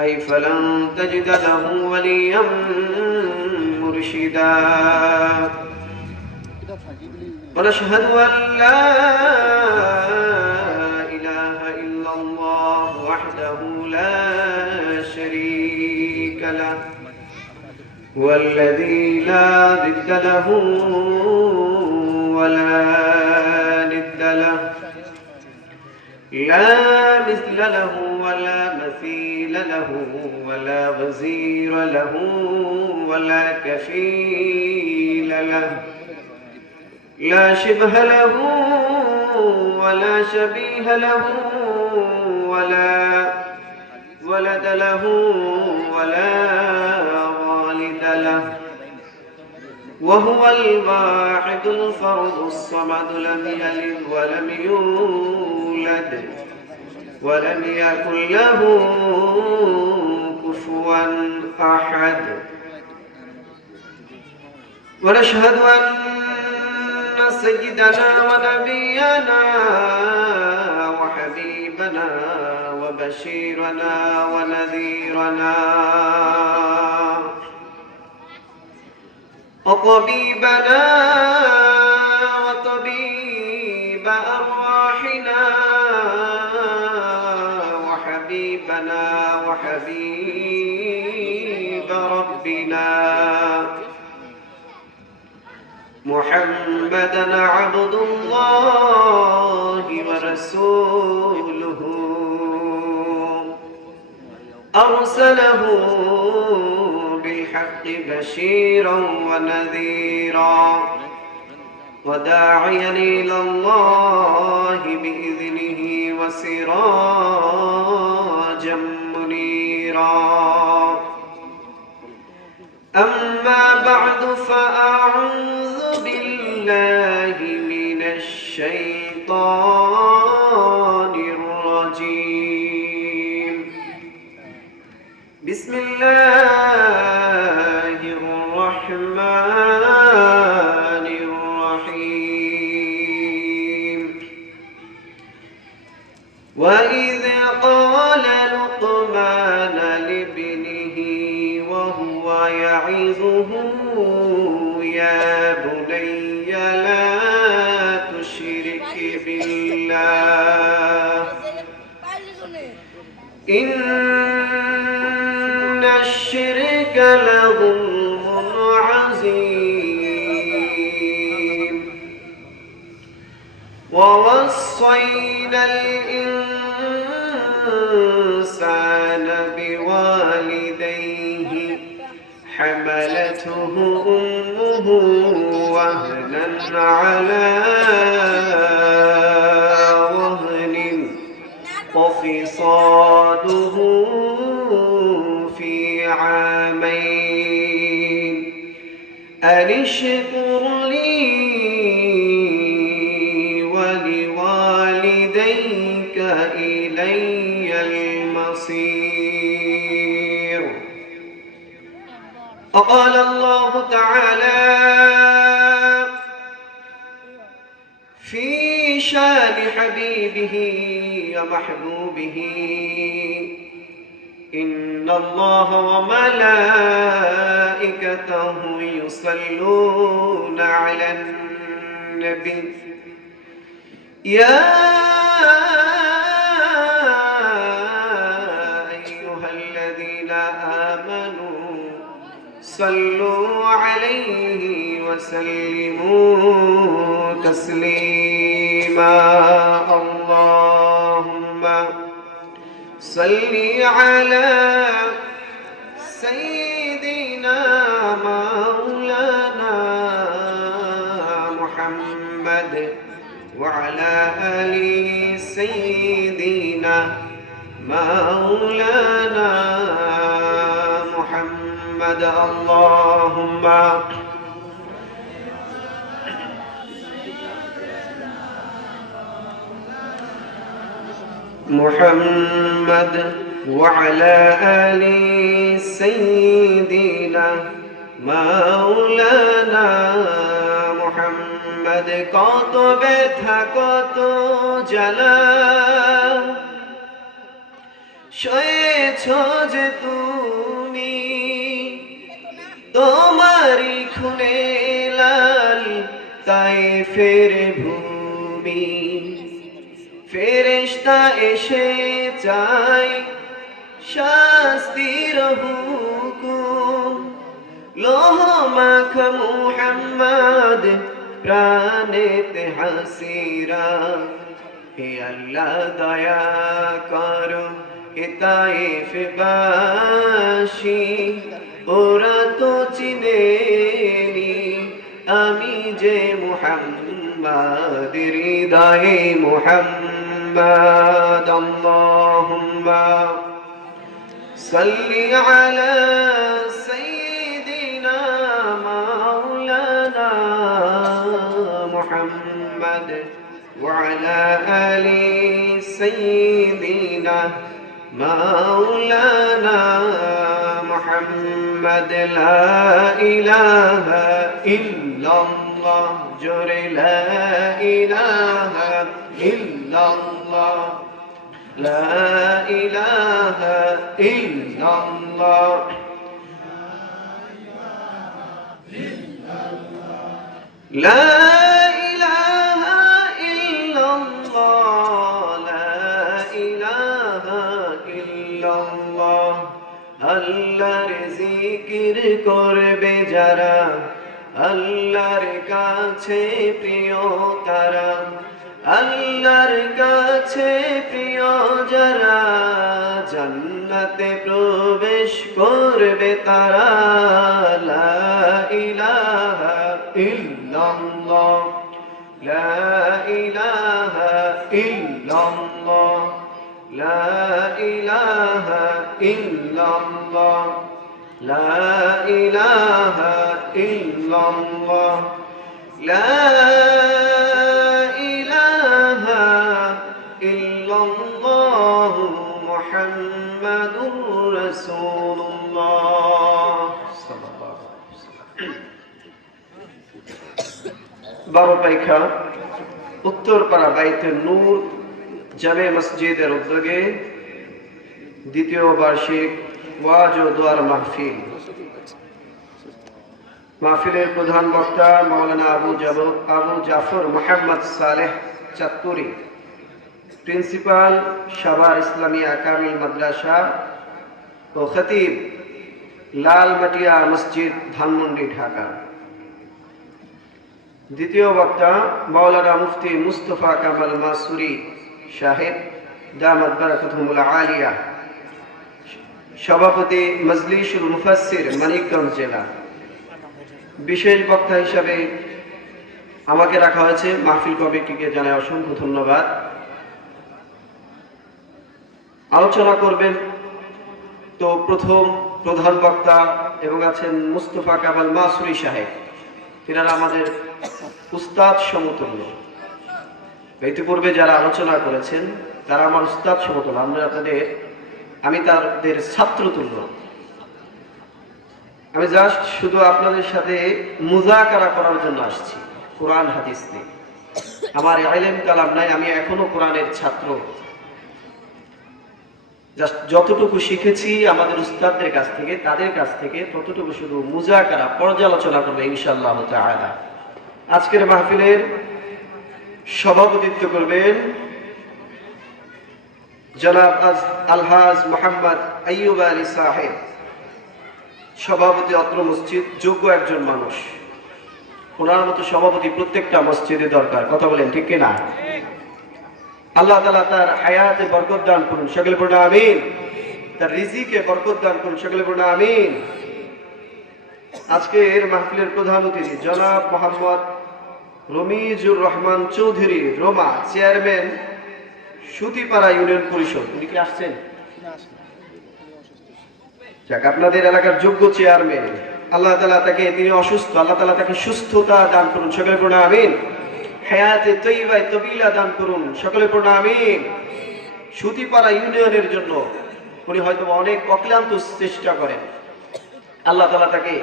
أي فلن تجد له وليا مرشدا ونشهد أن لا إله إلا الله وحده لا شريك له هو الذي لا ضد له ولا ند له لا مثل له ولا مثيل له ولا وزير له ولا كفيل له لا شبه له ولا شبيه له ولا ولد له ولا والد له وهو الواحد الفرد الصمد لم يلد ولم يولد ولم يكن له كفوا أحد ونشهد أن سيدنا ونبينا وحبيبنا وبشيرنا ونذيرنا وطبيبنا وطبيب أرواحنا وحبيبنا وحبيب ربنا محمدًا عبد الله ورسوله أرسله بالحق بشيرا ونذيرا وداعيا إلى الله بإذنه وسراجا منيرا أما بعد فأعوذ بالله من الشيطان الرجيم بسم الله الرحمن الرحيم وإذ قال لقمان لابنه وهو يعظه يا بني لا تشرك بالله إن الشرك لظلم عظيم ووصينا الإنسان بوالديه حملته أمه وهنا على وهن وفصاله في عامين أن اشكر لي ولوالديك إلي المصير وقال الله تعالى في شان حبيبه ومحبوبه إن الله وملائكته يصلون على النبي يا أيها الذين آمنوا صلوا عليه وسلموا تسليما اللهم صل على سيدنا مولانا محمد وعلى آل سيدنا مولانا محمد اللهم محمد وعلى آل سيدنا مولانا محمد কত ব্যথা কত জ্বালা সয়েছ যে তুমি তোমারি খুনে লাল তায়েফের ভূমি ফেরেশতা এসে চাই শাস্তির হুকুম লোহ মাখা মুহাম্মদ প্রাণেতে হাসিরা হে আল্লাহ দয়া করো হে তায়েফবাসী ওরা তো চিনেনি আমি যে মুহাম্মদ হৃদয়ে মুহাম্মদ আল্লাহুম্মা সাল্লি আলা সাইয়্যিদিনা মাওলানা মুহাম্মদ ওয়া আলা আলি সাইয়্যিদিনা মাওলানা মুহাম্মদ লা ইলাহা ইল্লাল্লাহ জোরে লা ইলাহা ইল্লাল্লাহ লা ইলাহা ইল্লাল্লাহ লা ইলাহা ইল্লাল্লাহ লা ইলাহা ইল্লাল্লাহ আল্লাহর জিকির করবে যারা আল্লাহর কাছে প্রিয় তারা আল্লাহর কাছে প্রিয় যারা জান্নাতে প্রবেশ করবে তারা লা ইলাহা ইল্লাল্লাহ লা ইলাহা ইল্লাল্লাহ লা ইলাহা ইল্লাল্লাহ লা ইলাহা ইল্লাল্লাহ লা ইলাহা ইল্লাল্লাহ মুহাম্মাদুর রাসূলুল্লাহ সাল্লাল্লাহু আলাইহি ওয়াসাল্লাম। বারোপাইখা উত্তরপাড়া বাইতুন নূর জামে মসজিদের উদ্যোগে দ্বিতীয় বার্ষিক ওয়াজ ও দোয়ার মাহফিলের প্রধান বক্তা মাওলানা আবু জাফর মোহাম্মদ সালেহ চাঁদপুরি, প্রিন্সিপাল সাভার ইসলামিয়া কামিল মাদ্রাসা ও খতিব লালমাটিয়া মসজিদ ধানমন্ডি ঢাকা। দ্বিতীয় বক্তা মাওলানা মুফতি মুস্তফা কামাল মাসুরি সাহেব দামাত বারাকাতুহুমুল আলিয়া, সভাপতি মজলিসুল মুফাসসির মানিকগঞ্জ জেলা। বিশেষ বক্তা হিসাবে আমাকে রাখা হয়েছে, মাহফিল কমিটিকে জানাই অসংখ্য ধন্যবাদ। আলোচনা করবেন তো প্রথম প্রধান বক্তা এবং আছেন মুস্তফা কামাল মাসুরি সাহেব। তিনারা আমাদের উস্তাদ সমতুল্য। ইতিপূর্বে যারা আলোচনা করেছেন তারা আমার উস্তাদ সমতুল্য, আমি তাদের ছাত্র তুল্য। আমি জাস্ট শুধু আপনাদের সাথে মুযাকারা করার জন্য আসছি, কোরআন হাদিস নিয়ে। আমার ইলম কালাম নাই, আমি এখনো কোরআনের ছাত্র। জাস্ট যতটুকু শিখেছি আমাদের উস্তাদদের কাছ থেকে, তাদের কাছ থেকে ততটুকু শুধু মুযাকারা পর্যালোচনা করবে ইনশাআল্লাহ তাআলা। আজকের মাহফিলের সভাপতিত্ব করবেন জনাব আলহাজ মোহাম্মদ আইয়ুব আলী সাহেব, সভাপতি অত্র মসজিদ, যোগ্য একজন মানুষ। ওনার মতো সভাপতি প্রত্যেকটা মসজিদে দরকার, কথা বলেন ঠিক কিনা? আল্লাহ তাআলা তার হায়াতে বরকত দান করুন, সকলে পড়ুন আমিন। তার রিজিকে বরকত দান করুন, সকলে পড়ুন আমিন। আজকের মাহফিলের প্রধান অতিথি জনাব মোহাম্মদ রমিজুর রহমান চৌধুরী রোমা, চেয়ারম্যান সুতিপাড়া ইউনিয়ন পরিষদ। উনি কি আসছেন? যাক, আপনাদের এলাকার যোগ্য চেয়ারম্যান। আল্লাহ তাআলা তাকে, তিনি অসুস্থ, আল্লাহ তাআলা তাকে সুস্থতা দান করুন, সকলে পড়ুন আমিন। হায়াতে তয়্যিবা তবিলা দান করুন, সকলে পড়ুন আমিন। সুতিপাড়া ইউনিয়নের জন্য উনি হয়তো অনেক অক্লান্ত চেষ্টা করেন। আল্লাহ তাআলা তাকে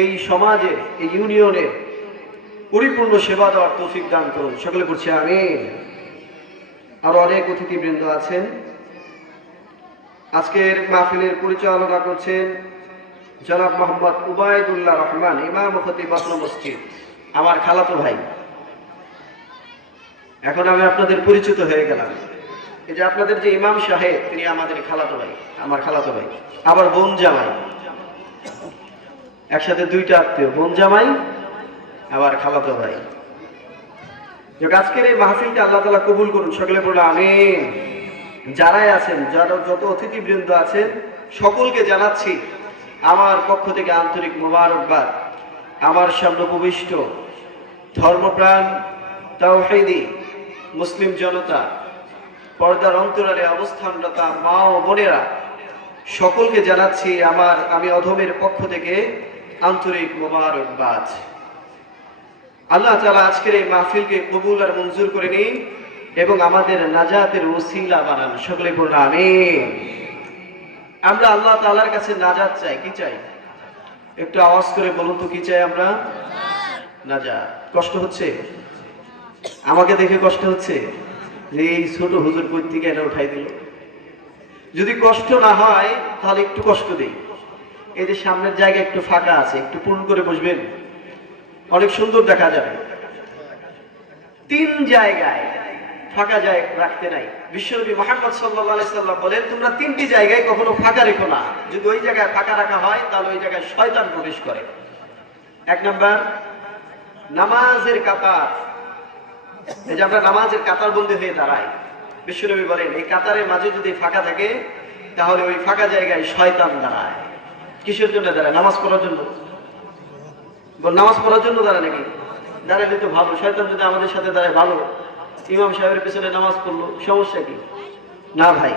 এই সমাজের, এই ইউনিয়নের পরিপূর্ণ সেবা দেওয়ার তৌফিক দান করুন, সকলে পড়ছে আমিন। আরো অনেক অতিথিবৃন্দ আছেন, আজকের মাহফিলের পরিচালনা করছেন জনাব মোহাম্মদ উবাইদুল্লাহ রহমান, ইমাম ও খতিব বাসনা মসজিদ, আমার খালাতো ভাই। এখন আমি আপনাদের পরিচিত হয়ে গেলাম। এই যে আপনাদের যে ইমাম সাহেব, তিনি আমাদের খালাতো ভাই, আমার খালাতো ভাই, আবার বোন জামাই, একসাথে দুইটা আত্মীয়, বোন জামাই আবার খালাতো ভাই। আজকের এই মাহফিলটা আল্লাহ তাআলা কবুল করুন, সকলে বলুন আমিন। যারাই আছেন, যারা যত অতিথিবৃন্দ আছেন, সকলকে জানাচ্ছি আমার পক্ষ থেকে আন্তরিক মোবারকবাদ। আমার সামনে উপবিষ্ট ধর্মপ্রাণ তাওহীদি মুসলিম জনতা, পর্দার অন্তরালে অবস্থানরত মা ও বোনেরা, সকলকে জানাচ্ছি আমি অধমের পক্ষ থেকে আন্তরিক মোবারকবাদ। আল্লাহ তাআলা আজকের এই মাহফিলকে কবুল আর মঞ্জুর করে নিন এবং আমাদের নাজাতের ওসিলা বানান, সকলে বলুন আমিন। আমরা আল্লাহ তাআলার কাছে নাজাত চাই। কি চাই? একটু আওয়াজ করে বলুন তো, কি চাই আমরা? নাজাত। কষ্ট হচ্ছে? আমাকে দেখে কষ্ট হচ্ছে যে এই ছোট হুজুর কই থেকে এটা উঠাই দিল? যদি কষ্ট না হয় তাহলে একটু কষ্ট দেই। এই যে সামনের জায়গা একটু ফাঁকা আছে, একটু পূর্ণ করে বসবেন, অনেক সুন্দর দেখা যাবে। 3 জায়গায় ফাঁকা জায়গা রাখতে নাই। বিশ্বনবী মুহাম্মদ সাল্লাল্লাহু আলাইহি সাল্লাম বলেন, তোমরা 3টি জায়গায় কখনো ফাঁকা রেখো না। যদি ওই জায়গায় ফাঁকা রাখা হয় তাহলে ওই জায়গায় শয়তান প্রবেশ করে। 1 নাম্বার, নামাজের কাতার। এই যে আমরা নামাজের কাতার বন্দী হয়ে দাঁড়াই, বিশ্বনবী বলেন এই কাতারের মাঝে যদি ফাঁকা থাকে তাহলে ওই ফাঁকা জায়গায় শয়তান দাঁড়ায়। কিসের জন্য দাঁড়ায়? নামাজ পড়ার জন্য। নামাজ পড়ার জন্য দাঁড়ায় নাকি? দাঁড়ালে তো ভালো। শয়তান যদি আমাদের সাথে দাঁড়ায় ভালো, ইমাম সাহেবের পেছনে নামাজ পড়লো, সমস্যা কি? না ভাই,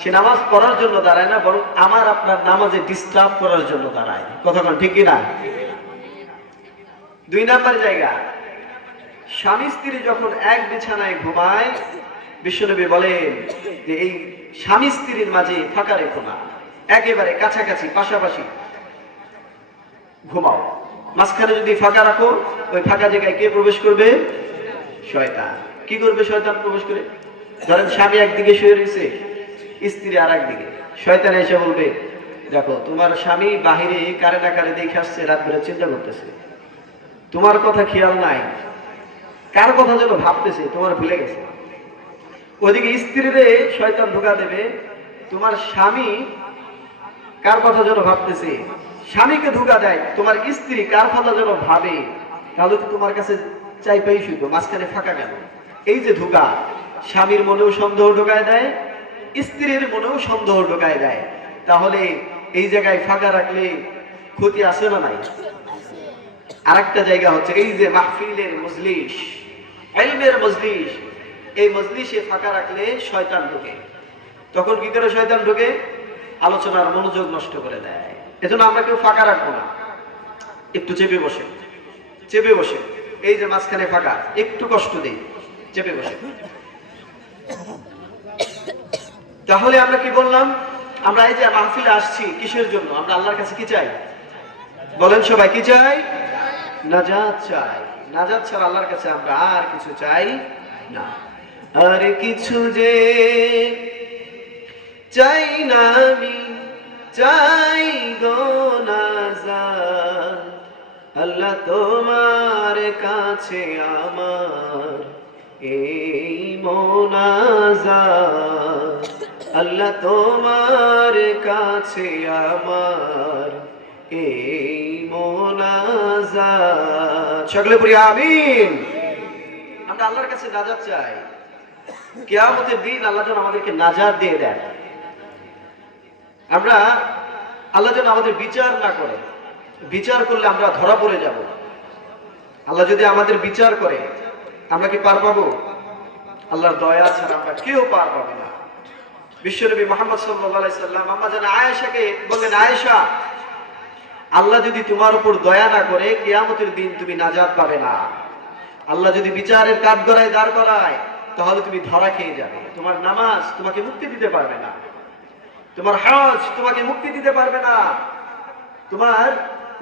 সে নামাজ পড়ার জন্য দাঁড়ায় না, বরং আমার আপনার নামাজে ডিস্টার্ব করার জন্য দাঁড়ায়। কথা বল ঠিক কিনা? 2 নাম্বার জায়গা, স্বামী স্ত্রী যখন এক বিছানায় ঘুমায়, বিশ্বনবী বলেন যে এই স্বামী স্ত্রীর মাঝে ফাঁকা রেখো না, একেবারে কাছাকাছি পাশাপাশি ঘুমাও। মাঝখানে যদি ফাঁকা রাখো, ওই ফাঁকা জায়গায় কে প্রবেশ করবে? শয়তান। কি করবে শয়তান প্রবেশ করে? ধরেন স্বামী একদিকে শুয়ে রয়েছে, স্ত্রী আর একদিকে। শয়তান এসে বলবে, দেখো তোমার স্বামী বাহিরে কারে না কারে দেখে আসছে, রাত বেলা চিন্তা করতেছে, তোমার কথা খেয়াল নাই, কার কথা যেন ভাবতেছে, তোমার ভুলে গেছে। ওদিকে স্ত্রীরে শয়তান ধোঁকা দেবে, তোমার স্বামী কার কথা যেন ভাবতেছে, স্বামীকে ধোঁকা দেয়, তোমার স্ত্রী কার কথা যেন ভাবে, তাহলে তো তোমার কাছে চাই পাই শুধু, মাঝখানে ফাঁকা কেন? এই যে ধোঁকা, স্বামীর মনেও সন্দেহ ঢোকায় দেয়, স্ত্রীর মনেও সন্দেহ ঢোকায় দেয়। তাহলে এই জায়গায় ফাঁকা রাখলে ক্ষতি আছে না নাই? আরেকটা জায়গা হচ্ছে এই যে মাহফিলের মজলিস, ইলমের মজলিস, এই মজলিসে ফাঁকা রাখলে শয়তান ঢোকে। তখন কি করে শয়তান ঢোকে? আলোচনার মনোযোগ নষ্ট করে দেয়। এজন্য আমরা কেউ ফাঁকা রাখবো না, একটু চেপে বসে, চেপে বসে। এই যে মাঝখানে ফাঁকা, একটু কষ্ট দেই, চেপে বসে। তাহলে আমরা কি বললাম? আমরা এই যে মাহফিলে আসছি কিসের জন্য? আমরা আল্লাহর কাছে কি চাই? বলেন সবাই, কি চাই? নাজাত চাই। নাজাত ছাড়া আল্লাহর কাছে আমরা আর কিছু চাই না। আর কিছু যে চাই না আমি, চাই গো নাজাত। আল্লাহ তোমার কাছে আমার এই মোনাজাত, আল্লাহ তোমার কাছে আমার এই মোনাজাত। সকলে পড়ি আমিন। আমরা আল্লাহর কাছে নাজাত চাই। কিয়ামতের দিন আল্লাহ যেন আমাদেরকে নাজাত দিয়ে দেন। আমরা আল্লাহ যেন আমাদের বিচার না করে। বিচার করলে আমরা ধরা পড়ে যাব। আল্লাহ যদি আমাদের বিচার করে, আমরা কি পার পাবো? আল্লাহর দয়া ছাড়া আমরা কেউ পার পাবো না। বিশ্বনবী মুহাম্মদ সাল্লাল্লাহু আলাইহি সাল্লাম আম্মা জান আয়েশাকে বললেন, আয়েশা, আল্লাহ যদি তোমার উপর দয়া না করে কিয়ামতের দিন তুমি নাজাত পাবে না। আল্লাহ যদি বিচারের কাঠগড়ায় দাঁড় করায় তাহলে তুমি ধরা খেয়ে যাবে। তোমার নামাজ তোমাকে মুক্তি দিতে পারবে না, তোমার হজ তোমাকে মুক্তি দিতে পারবে না, তোমার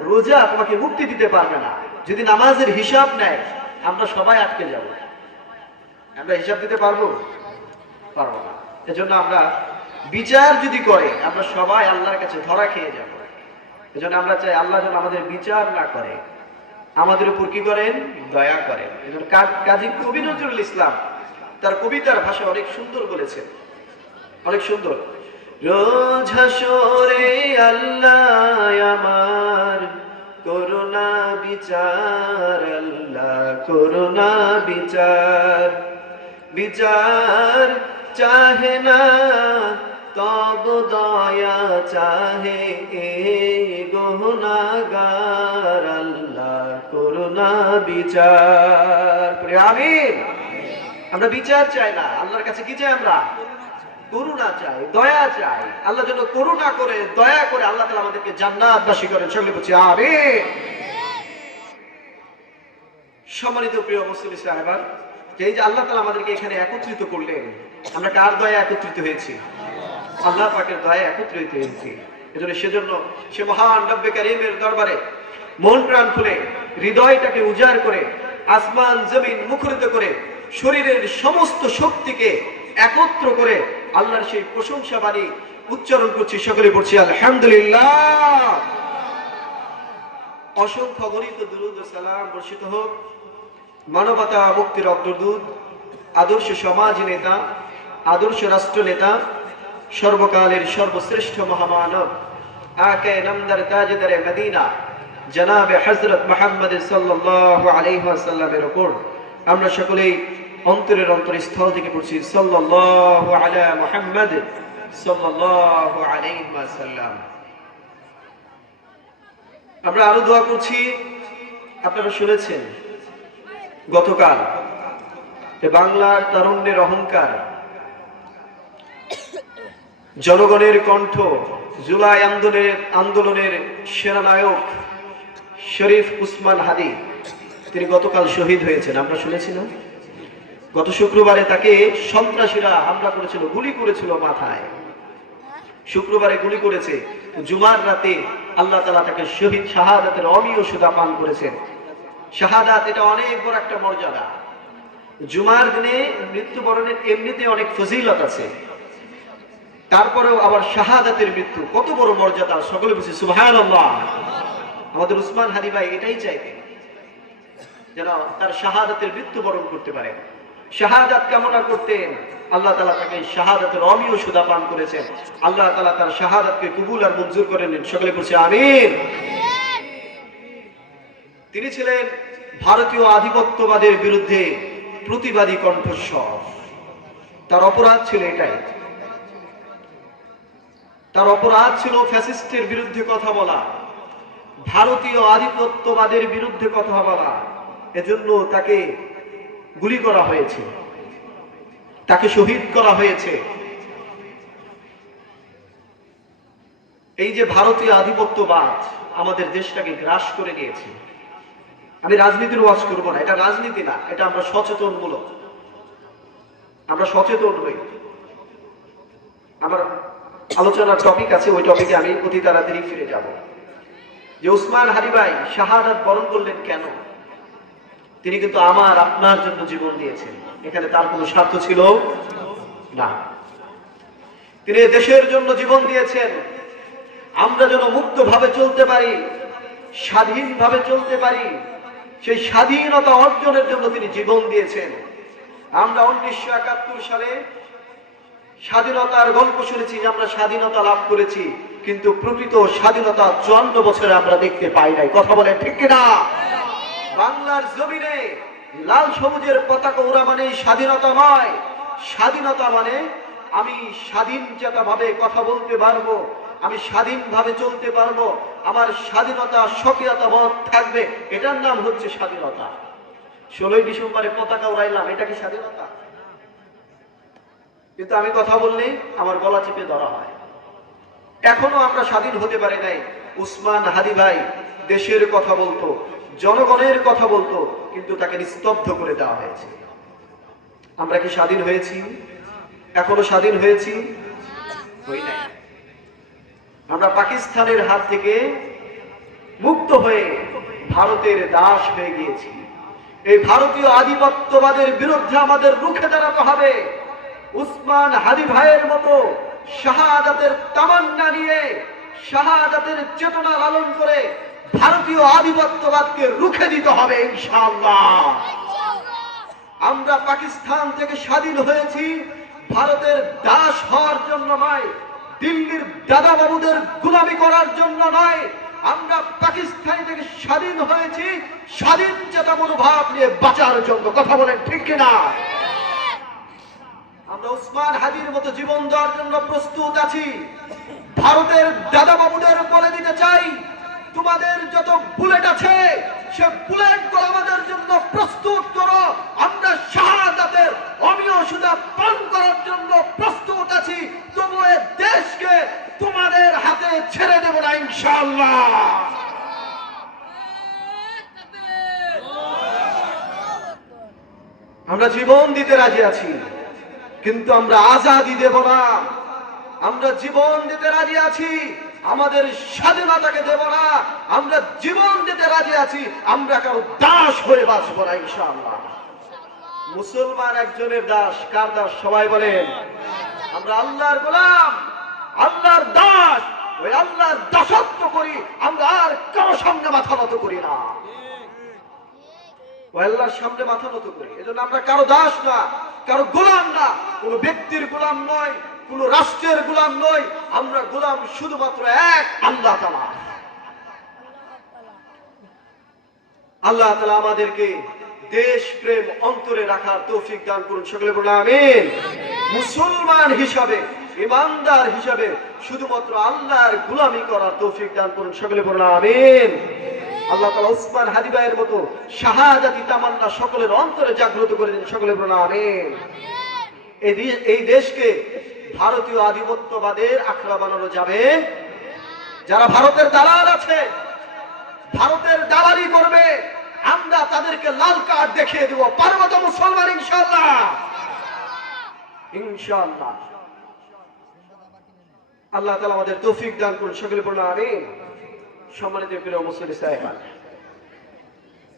রোজা তোমাকে মুক্তি দিতে পারবে না। যদি নামাজের হিসাব নেয় আমরা সবাই আটকে যাব। আমরা হিসাব দিতে পারবো? পারবো না। এজন্য আমরা বিচার যদি করে আমরা সবাই আল্লাহর কাছে ধরা খেয়ে যাব। এজন্য আমরা চাই আল্লাহ যেন আমাদের বিচার না করে, আমাদের উপর কি করেন? দয়া করেন। এজন্য কাজী কবি নজরুল ইসলাম তার কবিতার ভাষা অনেক সুন্দর বলেছেন, অনেক সুন্দর। রোজ হাসরে আল্লাহ আমার করুণা বিচার, আল্লাহ করুণা বিচার, বিচার চাহে না তব দয়া চাহে এই গুনাহগার, আল্লাহ করুণা বিচার। আমিন। আমরা বিচার চাই না, আল্লাহর কাছে কি চাই? আমরা করুণা চাই, দয়া চাই। আল্লাহ যেন করুণা করে, দয়া করে আল্লাহ তাআলা আমাদেরকে জান্নাতবাসী করেন। সকলে বলছি আমিন। সম্মানিত প্রিয় মুসলিম সাহেবান, এই যে আল্লাহ তাআলা আমাদেরকে এখানে একত্রিত করলেন, আমরা কার দয়া একত্রিত হয়েছি? আল্লাহ পাকের দয়া একত্রিত হয়েছি। এজন্য সেজন্য সে মহান রব্বে কারীমের দরবারে মন প্রাণ খুলে, হৃদয়টাকে উজাড় করে, আসমান জমিন মুখরিত করে, শরীরের সমস্ত শক্তিকে একত্র করে আল্লাহর সেই প্রশংসা বাণী উচ্চারণ করছি। সকলে পড়ছি আলহামদুলিল্লাহ। অসংখ্য গণিত দুরূদ ও সালাম বর্ষিত হোক মানবতা মুক্তির অগ্রদূত, আদর্শ সমাজ নেতা, আদর্শ রাষ্ট্র নেতা, সর্বকালের সর্বশ্রেষ্ঠ মহামানব, আকে নামদার তাজদারে মদিনা জনাবে হযরত মুহাম্মদ সাল্লাল্লাহু আলাইহি ওয়াসাল্লামের উপর আমরা সকলেই অন্তরের অন্তরস্থল থেকে পড়ছি সাল্লাল্লাহু আলা মুহাম্মদ সাল্লাল্লাহু আলাইহি ওয়াসাল্লাম। আমরা আরো দোয়া করছি। আপনারা শুনেছেন গতকাল বাংলার তারুণ্যের অহংকার, জনগণের কণ্ঠ, জুলাই আন্দোলনের সেনানায়ক শরীফ উসমান হাদি, তিনি গতকাল শহীদ হয়েছেন। আমরা শুনেছি না? গত শুক্রবারে তাকে সন্ত্রাসীরা হামলা করেছিল, গুলি করেছিল মাথায়। শুক্রবারে গুলি করেছে, জুমার রাতে আল্লাহ তাআলা তাকে শহীদ শাহাদাতের অমীয় সুধা পান করেছেন। শাহাদাত এটা অনেক বড় একটা মর্যাদা। জুমার দিনে মৃত্যুবরণের এমনিতে অনেক ফজিলত আছে, তারপরেও আবার শাহাদাতের মৃত্যু কত বড় মর্যাদা। সকলে বলছি সুবহানাল্লাহ। আমাদের উসমান হাদি ভাই এটাই চাইতেন, যেন তার শাহাদাতের মৃত্যুবরণ করতে পারে, শাহাদাত কামনা করতেন। আল্লাহ তাআলা তাকে শাহাদাতের অমীয় সুধা পান করেছেন। আল্লাহ তাআলা তার শাহাদাতকে কবুল আর মঞ্জুর করে নিন। সকলে বলছি আমিন। তিনি ছিলেন ভারতীয় আধিপত্যবাদের বিরুদ্ধে প্রতিবাদী কণ্ঠস্বর। তার অপরাধ ছিল এটাই, তার অপরাধ ছিল ফ্যাসিস্টের বিরুদ্ধে কথা বলা, ভারতীয় আধিপত্যবাদের বিরুদ্ধে কথা বলা। এজন্য তাকে গুলি করা হয়েছে, তাকে শহীদ করা হয়েছে। এই যে ভারতীয় আধিপত্যবাদ আমাদের দেশটাকে গ্রাস করে নিয়েছে। আমি রাজনীতির ওয়াজ করবো না, এটা রাজনীতি না, এটা আমরা সচেতনমূলক, আমরা সচেতন হই। আমার আলোচনার টপিক আছে, ওই টপিকে আমি অতি তাড়াতাড়ি ফিরে যাব। যে উসমান হাদি ভাই শাহাদাত বরণ করলেন কেন? তিনি কিন্তু আমার আপনার জন্য জীবন দিয়েছেন, এখানে তার কোনো স্বার্থ ছিল না। তিনি দেশের জন্য জীবন দিয়েছেন, আমরা যেন মুক্তভাবে চলতে পারি, স্বাধীনভাবে চলতে পারি, সেই স্বাধীনতা অর্জনের জন্য তিনি জীবন দিয়েছেন। আমরা 1971 সালে স্বাধীনতার গল্প শুনেছি যে আমরা স্বাধীনতা লাভ করেছি, কিন্তু প্রকৃত স্বাধীনতা 54 বছরে আমরা দেখতে পাই নাই। কথা বলে ঠিক কিনা? বাংলার জমিনে লাল সবুজের পতাকা ওরা মানে স্বাধীনতা নয়। স্বাধীনতা মানে আমি স্বাধীনচেতাভাবে কথা বলতে পারবো, আমি স্বাধীনভাবে চলতে পারবো, আমার স্বাধীনতা স্বকীয়তাবোধ থাকবে, এটার নাম হচ্ছে স্বাধীনতা। 16ই ডিসেম্বরে পতাকা উড়াইলাম, এটা কি স্বাধীনতা? কিন্তু আমি কথা বললেই আমার গলা চেপে ধরা হয়। এখনো আমরা স্বাধীন হতে পারি নাই। উসমান হাদি ভাই দেশের কথা বলতো, জনগণের কথা বলতো, কিন্তু তাকে নিস্তব্ধ করে দেওয়া হয়েছে। আমরা কি স্বাধীন হয়েছি? এখনো স্বাধীন হয়েছি? হই নাই। আমরা পাকিস্তানের হাত থেকে মুক্ত হয়ে ভারতের দাস হয়ে গিয়েছি। এই ভারতীয় আধিপত্যবাদের বিরুদ্ধে আমাদের রুখে দাঁড়াতে হবে। উসমান হাদি ভাইয়ের মতো শাহাদাতের তামান্না নিয়ে, শাহাদাতের চেতনা লালন করে ভারতীয় আধিপত্যবাদকে রুখে দিতে হবে ইনশাআল্লাহ। আমরা পাকিস্তান থেকে স্বাধীন হয়েছি ভারতের দাস হওয়ার জন্য নয়, দিল্লির দাদা বাবুদের গোলামি করার জন্য নয়। আমরা পাকিস্তান থেকে স্বাধীন হয়েছি স্বাধীন চেতা মনোভাব নিয়ে বাঁচার জন্য। কথা বলেন ঠিক কিনা? আমরা উসমান হাদির মতো জীবন দেওয়ার জন্য প্রস্তুত আছি। ভারতের দাদা বাবুদের বলে দিতে চাই, তোমাদের যত বুলেট আছে সে বুলেট গুলো আমাদের জন্য প্রস্তুত করো। আমরা শাহাদাতের অমীয় সুধা পান করার জন্য প্রস্তুত আছি। তবু এই দেশকে তোমাদের হাতে ছেড়ে দেব না ইনশাআল্লাহ। আমরা জীবন দিতে রাজি আছি, কিন্তু আমরা আজাদি দেব না। আমরা জীবন দিতে রাজি আছি, আমাদের স্বাধীনতাকে দেব না। আমরা জীবন দিতে রাজি আছি, আমরা কারো দাস হয়ে বাঁচব না ইনশাআল্লাহ। মুসলমান একজনের দাস। কার দাস? সবাই বলেন। আমরা আল্লাহর গোলাম, আল্লাহর দাস। ওই আল্লাহর দাসত্ব করি, আমরা আর কারো সামনে মাথা নত করি না। ওই আল্লাহর সামনে মাথা নত করি। এজন্য আমরা কারো দাস না, কারো গোলাম না, কোনো ব্যক্তির গোলাম নয়, কোন রাষ্ট্রের গোলাম নয়। আমরা গোলাম শুধুমাত্র এক আল্লাহ তাআলা। আল্লাহ তাআলা আমাদেরকে দেশ প্রেম অন্তরে রাখার তৌফিক দান করুন। সকলে বলুন আমিন। মুসলমান হিসাবে, ইমানদার হিসাবে শুধুমাত্র আল্লাহর গোলামি করার তৌফিক দান করুন। সকলে বলুন আমিন। আল্লাহ তাআলা উসমান হাদি ভাইয়ের মতো শাহাদাতি তামান্না সকলের অন্তরে জাগ্রত করে দিন। সকলে বলুন আমিন। এই দেশকে ভারতীয় আধিপত্যবাদের আখড়া বানানো যাবে। যারা ভারতের দালাল আছে, ভারতের দালালি করবে, আমরা তাদেরকে লাল কার্ড দেখিয়ে দেব। পারবো তো মুসলমান ইনশাআল্লাহ? ইনশাআল্লাহ। আল্লাহ তাআলা আমাদের তৌফিক দান করুন। সকলে বলুন আমিন। সম্মানিত প্রিয় মুসলিম সাহেব,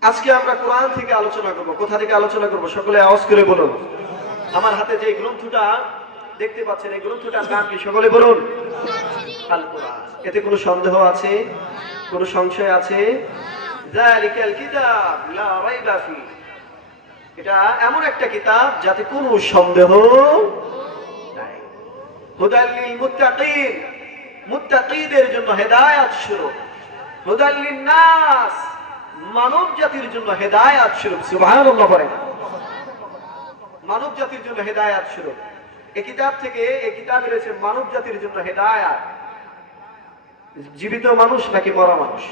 আজকে আমরা কোরআন থেকে আলোচনা করব। কোথা থেকে আলোচনা করব? সকলে আওয়াজ করে বলুন। আমার হাতে যে গ্রন্থটা দেখতে পাচ্ছেন, এই গ্রন্থটার নাম কি? সকলে বলুন। আল কোরআন। এতে কোনো সন্দেহ আছে? কোনো সংশয় আছে? যালিকাল কিতাব লা রাইবা ফি। এটা এমন একটা কিতাব যাতে কোনো সন্দেহ নাই। হুদাল লিল মুত্তাকিন, মুত্তাকিদের জন্য হেদায়েত স্বরূপ। হুদাল লিন নাস, মানব জাতির জন্য হেদায়েত স্বরূপ। সুবহানাল্লাহ বলেন। মানব জাতির জন্য হেদায়েত স্বরূপ। এই কিতাব থেকে, এই কিতাবে রয়েছে মানব জাতির জন্য হেদায়েত। জীবিত মানুষ নাকি মরা মানুষ?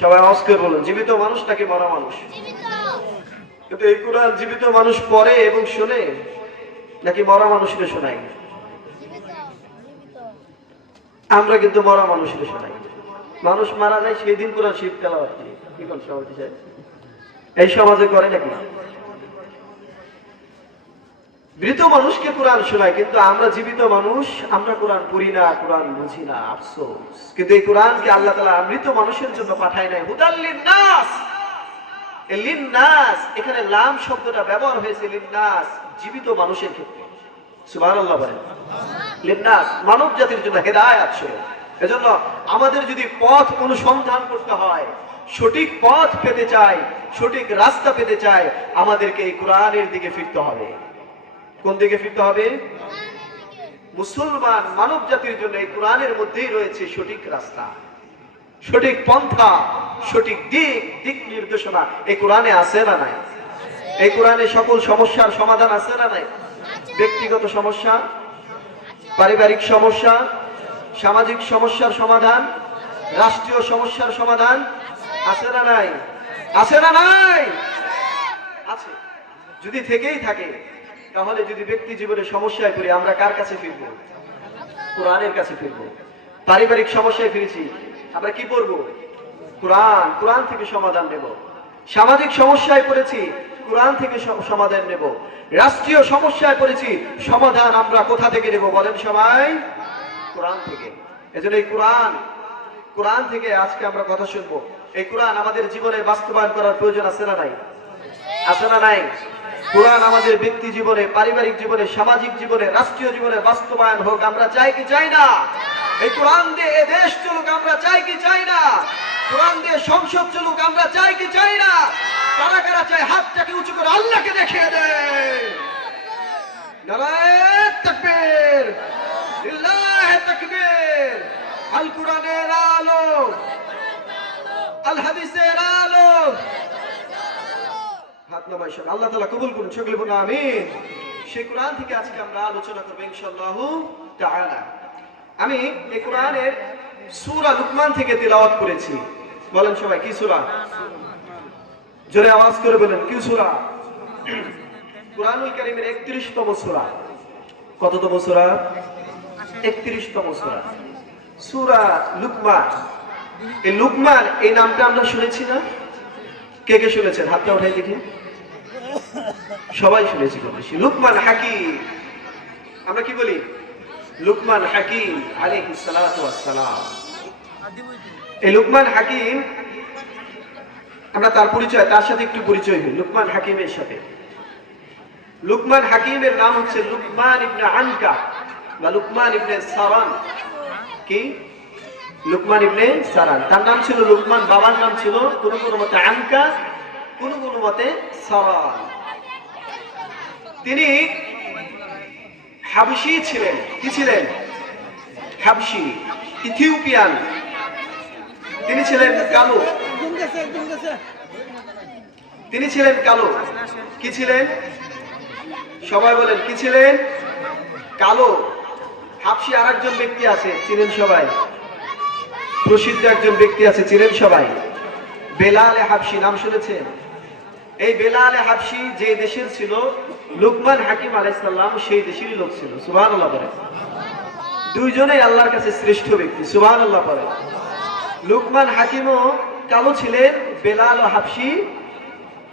সবাই আওয়াজ করে বলুন। জীবিত মানুষ নাকি মরা মানুষ? কিন্তু এই কোরআন জীবিত মানুষ পড়ে এবং শোনে নাকি মরা মানুষকে শোনাই? আমরা কিন্তু মরা মানুষকে শোনাই। মানুষ মারা যায় সেই দিন কোরআন শরীফ তেলাওয়াত করি। কি কোন সমাজে চাই? এই সমাজে করে নাকি? মৃত মানুষকে কোরআন শোনায়, কিন্তু আমরা জীবিত মানুষ, আমরা কোরআন পড়ি না, কোরআন বুঝি না। আফসোস। কিন্তু এই কোরআনকে আল্লাহ তাআলা মৃত মানুষের জন্য পাঠায় নাই, হুদাল লিন-নাস। এই লিন-নাস, এখানে লাম শব্দটা ব্যবহার হয়েছে লিন-নাস, জীবিত মানুষের ক্ষেত্রে। সুবহানাল্লাহ বলেন। লিন-নাস, মানব জাতির জন্য হেদায়েত স্বরূপ। এজন্য আমাদের যদি পথ অনুসন্ধান করতে হয়, সঠিক পথ পেতে চাই, সঠিক রাস্তা পেতে চাই, আমাদেরকে এই কোরআনের দিকে ফিরতে হবে। কোন দিকে ফিরতে হবে? মুসলমান মানব জাতির জন্য এই কোরআনের মধ্যেই রয়েছে সঠিক রাস্তা, সঠিক পন্থা, সঠিক দিক নির্দেশনা। এই কোরআনে আছে না নাই? এই কোরআনে সকল সমস্যার সমাধান আছে না নাই? ব্যক্তিগত সমস্যা, পারিবারিক সমস্যা, সামাজিক সমস্যার সমাধান, রাষ্ট্রীয় সমস্যার সমাধান আছে না নাই? আছে না নাই? আছে। যদি থেকেই থাকে, তাহলে যদি ব্যক্তি জীবনে সমস্যায় পড়ে, আমরা কার কাছে ফিরবো? কোরআনের কাছে ফিরবো। পারিবারিক সমস্যায় ফিরেছি, আমরা কি করব? কোরআন। কোরআন থেকে সমাধান নেব। সামাজিক সমস্যায় পড়েছি, কোরআন থেকে সমাধান নেব। রাষ্ট্রীয় সমস্যায় পড়েছি, সমাধান আমরা কোথা থেকে নেব বলেন সবাই? কোরআন থেকে। এজন্য এই কোরআন থেকে আজকে আমরা কথা শুনবো। এই কোরআন আমাদের জীবনে বাস্তবায়ন করার প্রয়োজন আছে না নাই? আছে না নাই? কোরআন আমাদের ব্যক্তি জীবনে, পারিবারিক জীবনে, সামাজিক জীবনে, রাষ্ট্রীয় জীবনে বাস্তবায়ন হোক। আমরা চাই কি চাই না? এই কোরআন দিয়ে এ দেশ চলুক, আমরা চাই কি চাই না? কোরআন দিয়ে সংসদ চলুক, আমরা চাই কি চাই না? কারা কারা চাই হাতটাকে উঁচু করে আল্লাহকে দেখিয়ে দেয়। নারায়ে তাকবীর, লিল্লাহি তাকবীর। আল কোরআনের আলো, আল হাদিসের আলো। হাত নামাই সব আল্লাহ তাআলা কবুল করুন, সকলে বলুন আমিন। সেই কোরআন থেকে আজকে আমরা আলোচনা করব ইনশাআল্লাহ তাআলা। আমি এই কোরআনের সূরা লুকমান থেকে তেলাওয়াত করেছি। বলেন সবাই কি সূরা? জোরে আওয়াজ করে বলেন কি সূরা? কুরআনুল কারীমের 31তম সূরা। কততম সূরা? 31তম সূরা, সূরা লুকমান। এই লুকমান এই নামটা আমরা শুনেছি না? কে কে শুনেছেন? হাতটা উঠাই দেখি। সবাই শুনেছি কম বেশি। লুকমান হাকিম, আমরা কি বলি? লুকমান হাকিম আলাইহিস সালাতু ওয়াস সালাম। এই লুকমান হাকিম, আমরা তার পরিচয়, তার সাথে একটু পরিচয় হই লুকমান হাকিমের সাথে। লুকমান হাকিমের নাম হচ্ছে লুকমান ইবনে আনকা বা লুকমান ইবনে সারান। কি? লুকমান ইবনে সারান। তার নাম ছিল লুকমান, বাবার নাম ছিল কোন কোন মতে আনকা, কোন কোন মতে সারান। তিনি হাবশী ছিলেন। কি ছিলেন? হাবশী, ইথিওপিয়ান। তিনি ছিলেন কালো। তিনি ছিলেন কালো। কি ছিলেন? সবাই বলেন কি ছিলেন? কালো। হাবশী আর একজন ব্যক্তি আছে, চিনেন সবাই? প্রসিদ্ধ একজন ব্যক্তি আছে, চিনেন সবাই? বেলাল হাবশী, নাম শুনেছেন? এই বেলাল হাবশী যে দেশের ছিল, লুকমান হাকিম আলাইহিস সালাম সেই দেশেরই লোক ছিল। সুবহানাল্লাহ বলেন। দুইজনেই আল্লাহর কাছে শ্রেষ্ঠ ব্যক্তি। সুবহানাল্লাহ বলেন। লুকমান হাকিমও কালো ছিলেন, বেলাল ও হাবশী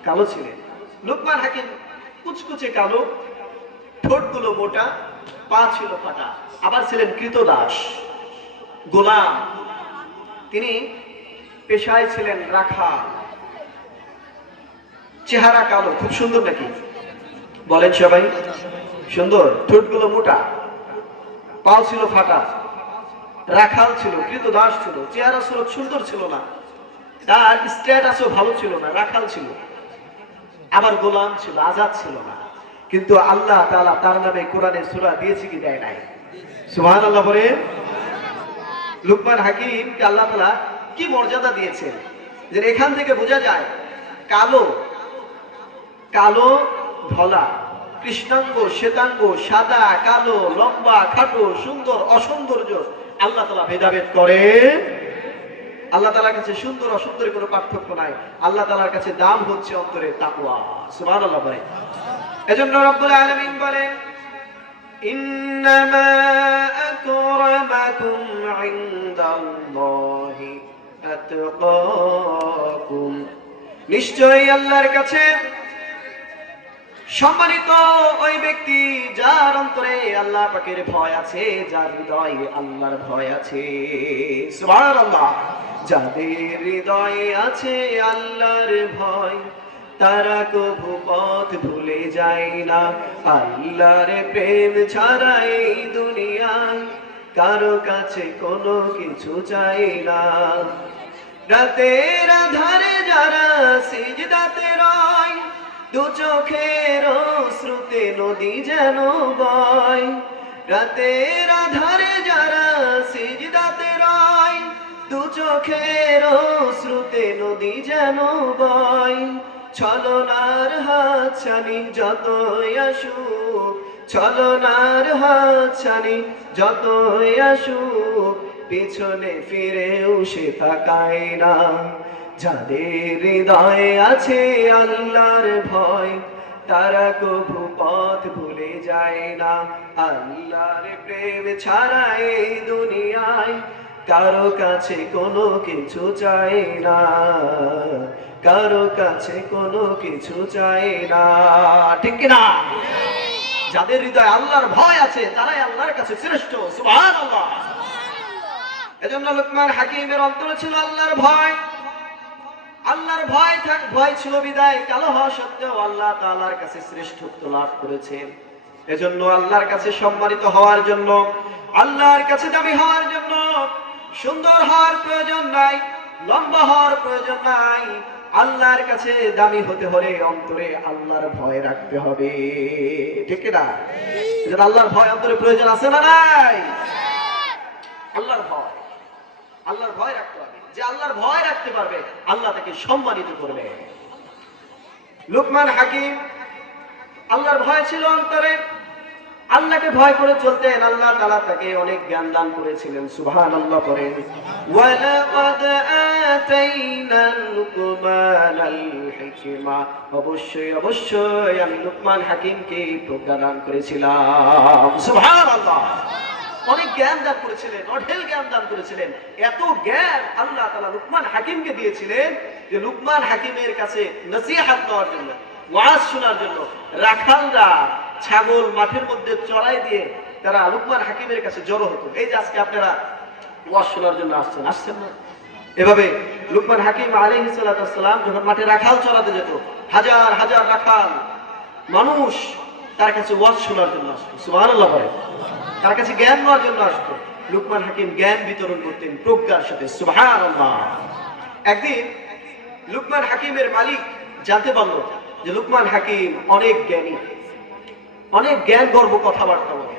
কালো ছিলেন। লুকমান হাকিম কুচকুচে কালো, ঠোঁটগুলো মোটা, পা ছিল ফাটা, আবার ছিলেন কৃতদাস, গোলাম। তিনি পেশায় ছিলেন রাখাল। চেহারা কালো, খুব সুন্দর নাকি? বলেন সবাই সুন্দর। ঠোঁটগুলো মোটা, পা ছিল ফাটা, রাখাল ছিল, কৃতদাস ছিল। চেহারা ছিল সুন্দর ছিল না, তার স্ট্যাটাসও ভালো ছিল না, রাখাল ছিল, আবার গোলাম ছিল, আজাদ ছিল না। কিন্তু আল্লাহ তাআলা তার নামে কোরআনের সূরা দিয়েছে কি দেয় নাই? সুবহানাল্লাহ বলেন। লুকমান হাকিমকে আল্লাহ তাআলা কি মর্যাদা দিয়েছেন, যে এখান থেকে বোঝা যায় কালো, কালো ধলা, কৃষ্ণাঙ্গ শ্বেতাঙ্গ, সাদা কালো, লম্বা খাটো, সুন্দর অসৌন্দর্য আল্লাহ তাআলা ভেদাভেদ করেন। আল্লাহ তাআলার কাছে সুন্দর অসুন্দরের কোনো পার্থক্য নাই। আল্লাহ তাআলার কাছে দাম হচ্ছে অন্তরের তাকওয়া। সুবহানাল্লাহ বলেন। এজন্য রব্বুল আলামিন বলেন, ইন্নামা আকরামাকুম ইনদাল্লাহি আতকাকুম। নিশ্চয়ই আল্লাহর কাছে সম্মানিত ওই ব্যক্তি যার অন্তরে আল্লাহ পাকের ভয় আছে, যার হৃদয়ে আল্লাহর ভয় আছে। সুবহানাল্লাহ। যাদের হৃদয়ে আছে আল্লাহর ভয়, তারা কভু পথ ভুলে যায় না। আল্লাহর প্রেম ছাড়া এই দুনিয়ায় কারো কাছে কোনো কিছু চাই না। রাতের আধারে যারা সিজদাতে রয়, দু চোখের অশ্রুতে নদী যেন বয়। রাতের আধারে যারা সিজদাতে রয়, দু চোখের অশ্রুতে নদী যেন বয়। ছলনার হাতছানি যতই আসুক, ছলনার হাতছানি যতই আসুক, পিছনে ফিরেও সে তাকায় না। যাদের হৃদয়ে আছে আল্লাহর ভয়, তারা কভু পথ ভুলে যায় না। আল্লাহর প্রেম ছাড়া এই দুনিয়ায় কারো কাছে কোনো কিছু চাই না, কারো কাছে কোনো কিছু চাই না। ঠিক কিনা? যাদের হৃদয়ে আল্লাহর ভয় আছে তারাই আল্লাহর কাছে শ্রেষ্ঠ। সুবহানাল্লাহ। এজন্য লুকমান হাকিমের অন্তরে ছিল আল্লাহর ভয়। আল্লাহর ভয় ছিল বিদায় কালো হওয়া সত্ত্বেও আল্লাহ তাআলার কাছে শ্রেষ্ঠত্ব লাভ করেছেন। এজন্য আল্লাহর কাছে সম্মানিত হওয়ার জন্য, আল্লাহর কাছে দামি হওয়ার জন্য সুন্দর হওয়ার প্রয়োজন নাই, লম্বা হওয়ার প্রয়োজন নাই। আল্লাহর কাছে দামি হতে হলে অন্তরে আল্লাহর ভয় রাখতে হবে, ঠিক না? এজন্য আল্লাহর ভয় অন্তরে প্রয়োজন আছে না নাই? আল্লাহর ভয় রাখতে হবে। যে আল্লাহর ভয় রাখতে পারবে আল্লাহ তাকে সম্মানিত করবে। লুকমান হাকিম আল্লাহর ভয় ছিল অন্তরে, আল্লাহকে ভয় করে চলতেন। আল্লাহ তাআলা তাকে অনেক জ্ঞান দান করেছিলেন। সুবহানাল্লাহ পড়েন। ওয়ালাকাদ আতাইনা লুকমানাল হিকমা, অবশ্যই আমি লুকমান হাকিমকে প্রজ্ঞা দান করেছিলাম। সুবহানাল্লাহ। অনেক জ্ঞান দান করেছিলেন, অঢেল জ্ঞান দান করেছিলেন। এত জ্ঞান আল্লাহ তাআলা লুকমান হাকিমকে দিয়েছিলেন যে লুকমান হাকিমের কাছে নসিহত নেওয়ার জন্য, ওয়াজ শোনার জন্য রাখালরা ছাগল মাঠের মধ্যে চড়াই দিয়ে তারা লুকমান হাকিমের কাছে জড়ো হতো। এই যে আজকে আপনারা ওয়াজ শোনার জন্য আসছেন না? এভাবে লুকমান হাকিম আলাইহিস সালাতু ওয়াস সালাম যখন মাঠে রাখাল চড়াতে যেত, হাজার হাজার রাখাল মানুষ তার কাছে ওয়াজ শোনার জন্য আসতো। সুবহানাল্লাহ বলে। তার কাছে জ্ঞান নেওয়ার জন্য আসতো। লুকমান হাকিম জ্ঞান বিতরণ করতেন প্রজ্ঞার সাথে। সুবহানাল্লাহ। একদিন লুকমান হাকিমের মালিক জানতে পারল যে লুকমান হাকিম অনেক জ্ঞানী, অনেক জ্ঞান গর্ব কথাবার্তা বলে,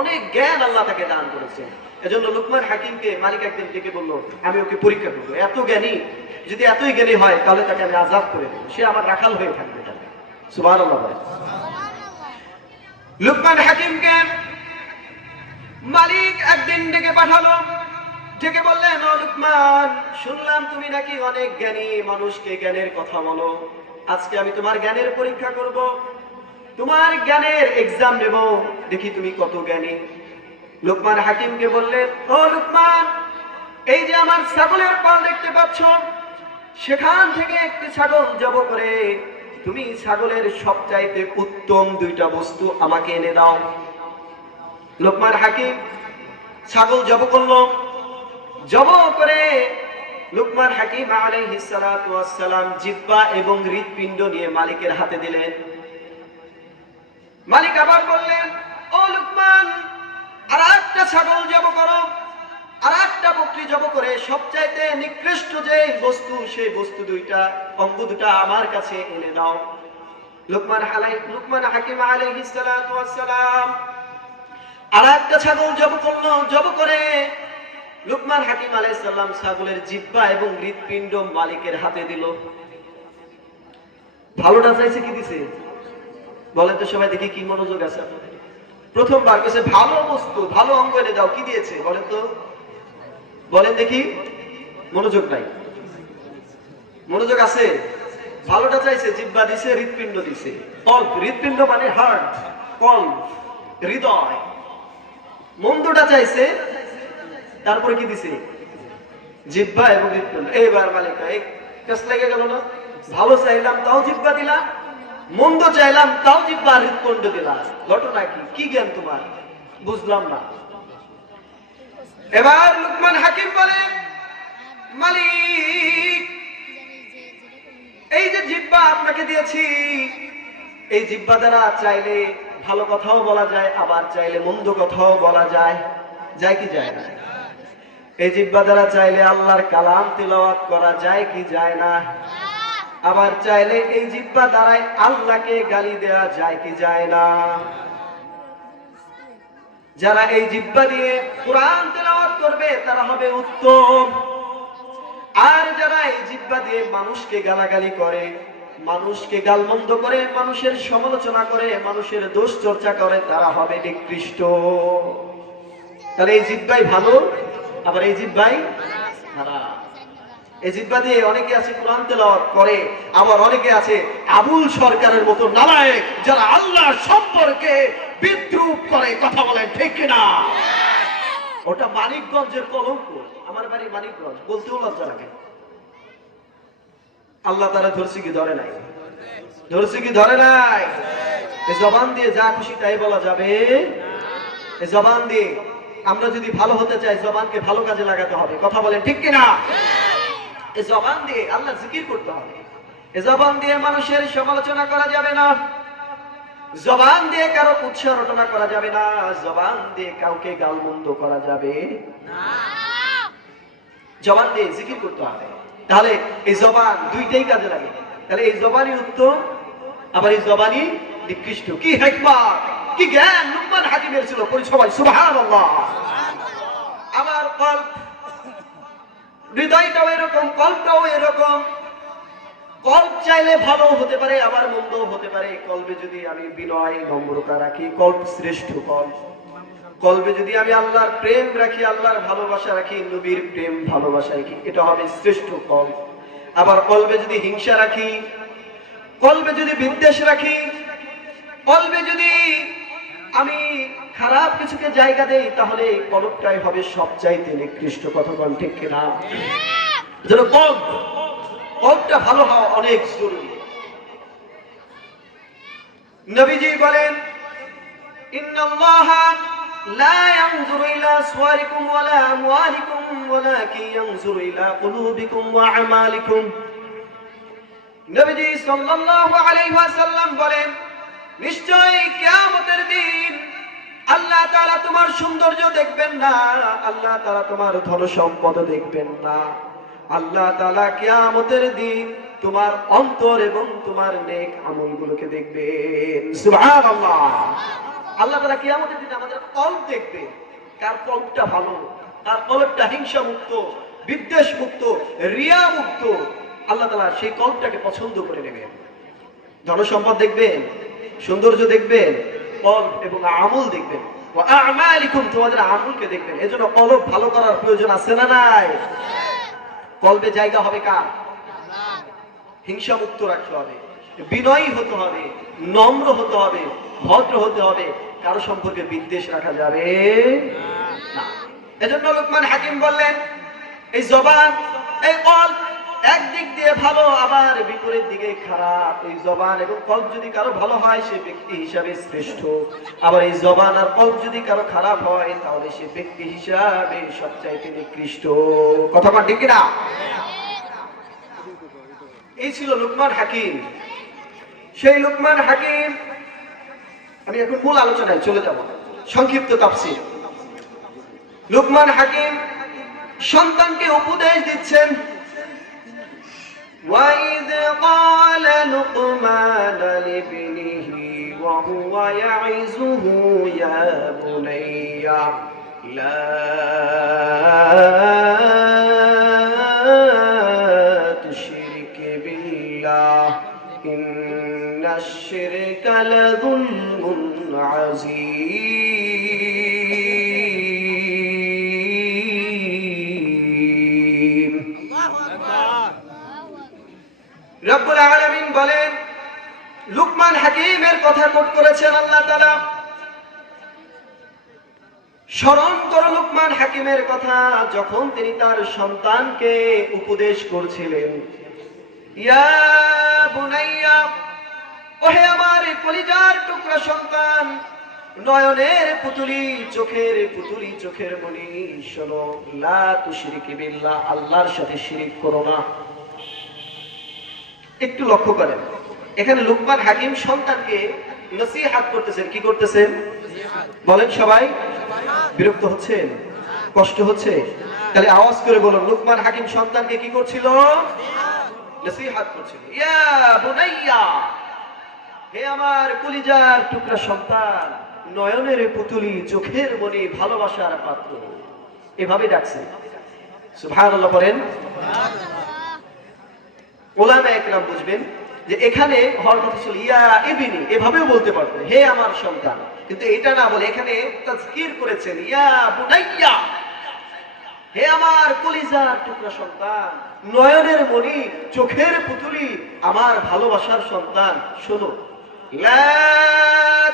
অনেক জ্ঞান আল্লাহ তাকে দান করেছে। এজন্য লুকমান হাকিমকে মালিক একদিন ডেকে বলল, আমি ওকে পরীক্ষা করবো, এত জ্ঞানী, যদি এতই জ্ঞানী হয় তাহলে তাকে আমি আযাব করে দেব, সে আমার রাখাল হয়ে থাকবে। সুবহানাল্লাহ। লুকমান হাকিমকে মালিক একদিন ডেকে পাঠালো, ডেকে বললেন, ও লুকমান, শুনলাম তুমি নাকি অনেক জ্ঞানী, মানুষকে জ্ঞানের কথা বলো। আজকে আমি তোমার জ্ঞানের পরীক্ষা করব, তোমার জ্ঞানের এক্সাম নেব, দেখি তুমি কত জ্ঞানী। লুকমান হাকিমকে বললেন, ও লুকমান, এই যে আমার ছাগলের পাল দেখতে পাচ্ছ, সেখান থেকে একটি ছাগল জব করে তুমি ছাগলের সবচাইতে উত্তম দুইটা বস্তু আমাকে এনে দাও। লুকমান হাকিম ছাগল জব করল, জব করে লুকমান হাকিম আলাইহিস সালাতু ওয়াস সালাম জিহ্বা এবং হৃৎপিণ্ড নিয়ে মালিকের হাতে দিলেন। মালিক আবার বললেন, ও লুকমান, আর একটা ছাগল জব করো, আর একটা বকরি জব করে সবচাইতে নিকৃষ্ট যে বস্তু, সেই বস্তু দুইটা, অঙ্গ দুটা আমার কাছে এনে দাও। লুকমান হাকিম আলাইহিস সালাতু ওয়াস সালাম আর একটা ছাগল জব করলো, জব করে লুকমান হাকিম আলাইহিস সালাম ছাগলের জিহ্বা এবং হৃৎপিণ্ড মালিকের হাতে দিল। ভালোটা চাইছে কি দিছে বলেন তো সবাই, দেখি কি মনোযোগ আছে আপনাদের। প্রথমবার কাছে ভালো বস্তু, ভালো অঙ্গ এনে দাও, কি দিয়েছে বলেন তো, বলেন দেখি। মনোযোগ নাই, মনোযোগ আছে। ভালোটা চাইছে, জিহ্বা দিছে, হৃৎপিণ্ড দিছে। কল্প, হৃৎপিণ্ড মানে হার্ট, কল্প হৃদয়। মন্দটা চাইছে, তারপরে কি দিছে, জিহ্বা এবং হৃৎপিণ্ড। এইবার মালিক এক কাজ লেগে গেল না? ভালো চাইলাম তাও জিহ্বা দিলাম, মন্দ চাইলাম তাও জিহ্বা হৃৎপিণ্ড দিলাম, ঘটনা কি? কি জ্ঞান তোমার? বুঝলাম না। এবার লুকমান হাকিম বলে, মালিক, এই যে জিহ্বা আপনাকে দিয়েছি, এই জিহ্বা দ্বারা চাইলে ভালো কথাও বলা যায়, আবার চাইলে মন্দ কথাও বলা যায়, যায় কি যায় না? এই জিহ্বা দ্বারা চাইলে আল্লাহর কালাম তিলাওয়াত করা যায় কি যায় না? আবার চাইলে এই জিহ্বা দ্বারাই আল্লাহকে গালি দেওয়া যায় কি যায় না? যারা এই জিহ্বা দিয়ে কোরআন তেলাওয়াত করবে তারা হবে উত্তম, আর যারা এই জিহ্বা দিয়ে মানুষকে গালাগালি করে, মানুষকে গালমন্দ করে, মানুষের সমালোচনা করে, মানুষের দোষ চর্চা করে, তারা হবে নিকৃষ্ট। তাহলে এই জিহ্বাই ভালো, আবার এই জিহ্বাই খারাপ। এই জিহ্বা দিয়ে অনেকে আছে কোরআন তেলাওয়াত করে, আবার অনেকে আছে আবুল সরকারের মতো নালায়েক, যারা আল্লাহ সম্পর্কে বিদ্রূপ করে কথা বলে, ঠিক না? ওটা মানিকগঞ্জের কলঙ্ক। আমার বাড়ি মানিকগঞ্জ, বলতেও লজ্জা লাগে। আল্লাহ তারা ধরছে কি ধরে নাই? ধরছে কি ধরে নাই? এই জবান দিয়ে যা খুশি তাই বলা যাবে? এই জবান দিয়ে আমরা যদি ভালো হতে চাই, জবানকে ভালো কাজে লাগাতে হবে, কথা বলেন ঠিক কিনা? এই জবান দিয়ে আল্লাহ জিকির করতে হবে। এই জবান দিয়ে মানুষের সমালোচনা করা যাবে না, জবান দিয়ে কারো কুৎসা রটনা করা যাবে না, জবান দিয়ে কাউকে গালমন্দ করা যাবে না। জবান দিয়ে জিকির করতে হবে। তাহলে এই জবান দুইটাই কাজে লাগে। তাহলে এই জবানই উত্তম, আবার এই জবানই নিকৃষ্ট। কি হিকমত, কি জ্ঞান লুকমান হাকিমের ছিল, পড়ি সবাই সুবহানাল্লাহ। আমার কল্প, হৃদয়টাও এরকম, কল্পটাও এরকম। কল্প চাইলে ভালো হতে পারে, আবার মন্দ হতে পারে। কল্পে যদি আমি বিনয় নম্রতা রাখি, কল্প শ্রেষ্ঠ কল্প। কল্পে যদি আমি আল্লাহর প্রেম রাখি, আল্লাহর ভালোবাসা রাখি, নবীর প্রেম ভালোবাসা রাখি, এটা হবে শ্রেষ্ঠ কল্প। আবার কল্পে যদি হিংসা রাখি, কল্পে যদি বিদ্বেষ রাখি, কল্পে যদি আমি খারাপ কিছুকে জায়গা দেই, তাহলে কল্পটাই হবে সবচাইতে নিকৃষ্ট। কথা বল ঠিক কিনা? যেন কল্পটা ভালো হওয়া অনেক জরুরি। নবীজি বলেন, ইন্নাল্লাহা লা ইয়ানজুরু ইলা সুওয়ারিকুম ওয়ালা আমওয়ালিকুম ওয়ালাকিন ইয়ানজুরু ইলা কুলুবিকুম ওয়া আমালিকুম। নবীজি সাল্লাল্লাহু আলাইহি ওয়াসাল্লাম বলেন, নিশ্চয়ই কিয়ামতের দিন আল্লাহ তাআলা তোমার সৌন্দর্য দেখবেন না, আল্লাহ তাআলা তোমার ধন সম্পদ দেখবেন না। আল্লাহ তাআলা কিয়ামতের দিন তোমার অন্তর এবং তোমার নেক আমলগুলোকে দেখবেন। সুবহানাল্লাহ। আল্লাহ তাআলা কিয়ামতের দিন আমাদের কল্প দেখবে, কার কল্পটা ভালো, কার কল্পটা হিংসা মুক্ত, বিদ্বেষ মুক্ত, রিয়া মুক্ত। আল্লাহ তাআলা সেই কল্পটাকে পছন্দ করে নেবেন। ধনসম্পদ দেখবেন, সৌন্দর্য দেখবেন, কল্প এবং আমল দেখবেন। ওয়া আমালিকুম, তোমাদের আমলকে দেখবেন। এজন্য কল্প ভালো করার প্রয়োজন আছে না নাই? কল্পে জায়গা হবে কার? হিংসা মুক্ত রাখতে হবে, বিনয়ী হতে হবে, নম্র হতে হবে, ভদ্র হতে হবে। কারো সম্পর্কে বিদ্বেষ রাখা যাবে না। এজন্য লুকমান হাকিম বললেন, এই জবান, এই কল্প একদিক দিয়ে ভালো, আবার বিপরীত দিকে খারাপ। এই জবান এবং কল্প যদি কারো ভালো হয়, সে ব্যক্তি হিসাবে শ্রেষ্ঠ। আবার এই জবান আর কল্প যদি কারো খারাপ হয়, তাহলে সে ব্যক্তি হিসাবে সবচাইতে নিকৃষ্ট। কথা বল ঠিক কিনা? এই ছিল লুকমান হাকিম। সেই লুকমান হাকিম, আমি এখন মূল আলোচনায় চলে যাব, সংক্ষিপ্ত তাফসীর। লুকমান হাকিম সন্তানকে উপদেশ দিচ্ছেন। وَإِذْ قَالَ لُقْمَانُ لِابْنِهِ وَهُوَ يَعِظُهُ يَا بُنَيَّ لَا تُشْرِكْ بِاللَّهِ إِنَّ الشِّرْكَ لَظُلْمٌ عَظِيمٌ। রব্বুল আলামিন বলেন, লুকমান হাকিমের কথা কোট করেছেন আল্লাহ তাআলা। স্মরণ করো লুকমান হাকিমের কথা, যখন তিনি তার সন্তানকে উপদেশ করছিলেন। ইয়া বুনাইয়া, ওহে আমার কলিজার টুকরা সন্তান, নয়নের পুতুলি, চোখের পুতুলি, চোখের মণি, শোনো, লা তুশরিকি বিল্লাহ, আল্লাহর সাথে শিরিক করো না। একটু লক্ষ্য করেন, এখানে লুকমান হাকিম সন্তানকে নসিহত করতেছেন। কি করতেছেন বলেন সবাই? বিরক্ত হচ্ছেন? কষ্ট হচ্ছে? তাহলে আওয়াজ করে বলুন, লুকমান হাকিম সন্তানকে কি করছিল? নসিহত করছিল। ইয়া বুনাইয়া, হে আমার কলিজার টুকরা সন্তান, নয়নের পুতুলি, চোখের মণি, ভালোবাসার পাত্র, এভাবে ডাকছেন। সুবহানাল্লাহ বলেন। ওলামা একরাম বুঝবেন যে এখানে হওয়ার কথা ছিল ইয়া ইবনি, এভাবেও বলতে পারতেন, হে আমার সন্তান, কিন্তু এটা না বলে এখানে তাজকির করেছেন, ইয়া বুনাইয়া, হে আমার কলিজার টুকরা সন্তান, নয়নের মণি, চোখের পুতুলি, আমার ভালোবাসার সন্তান, শোনো, লা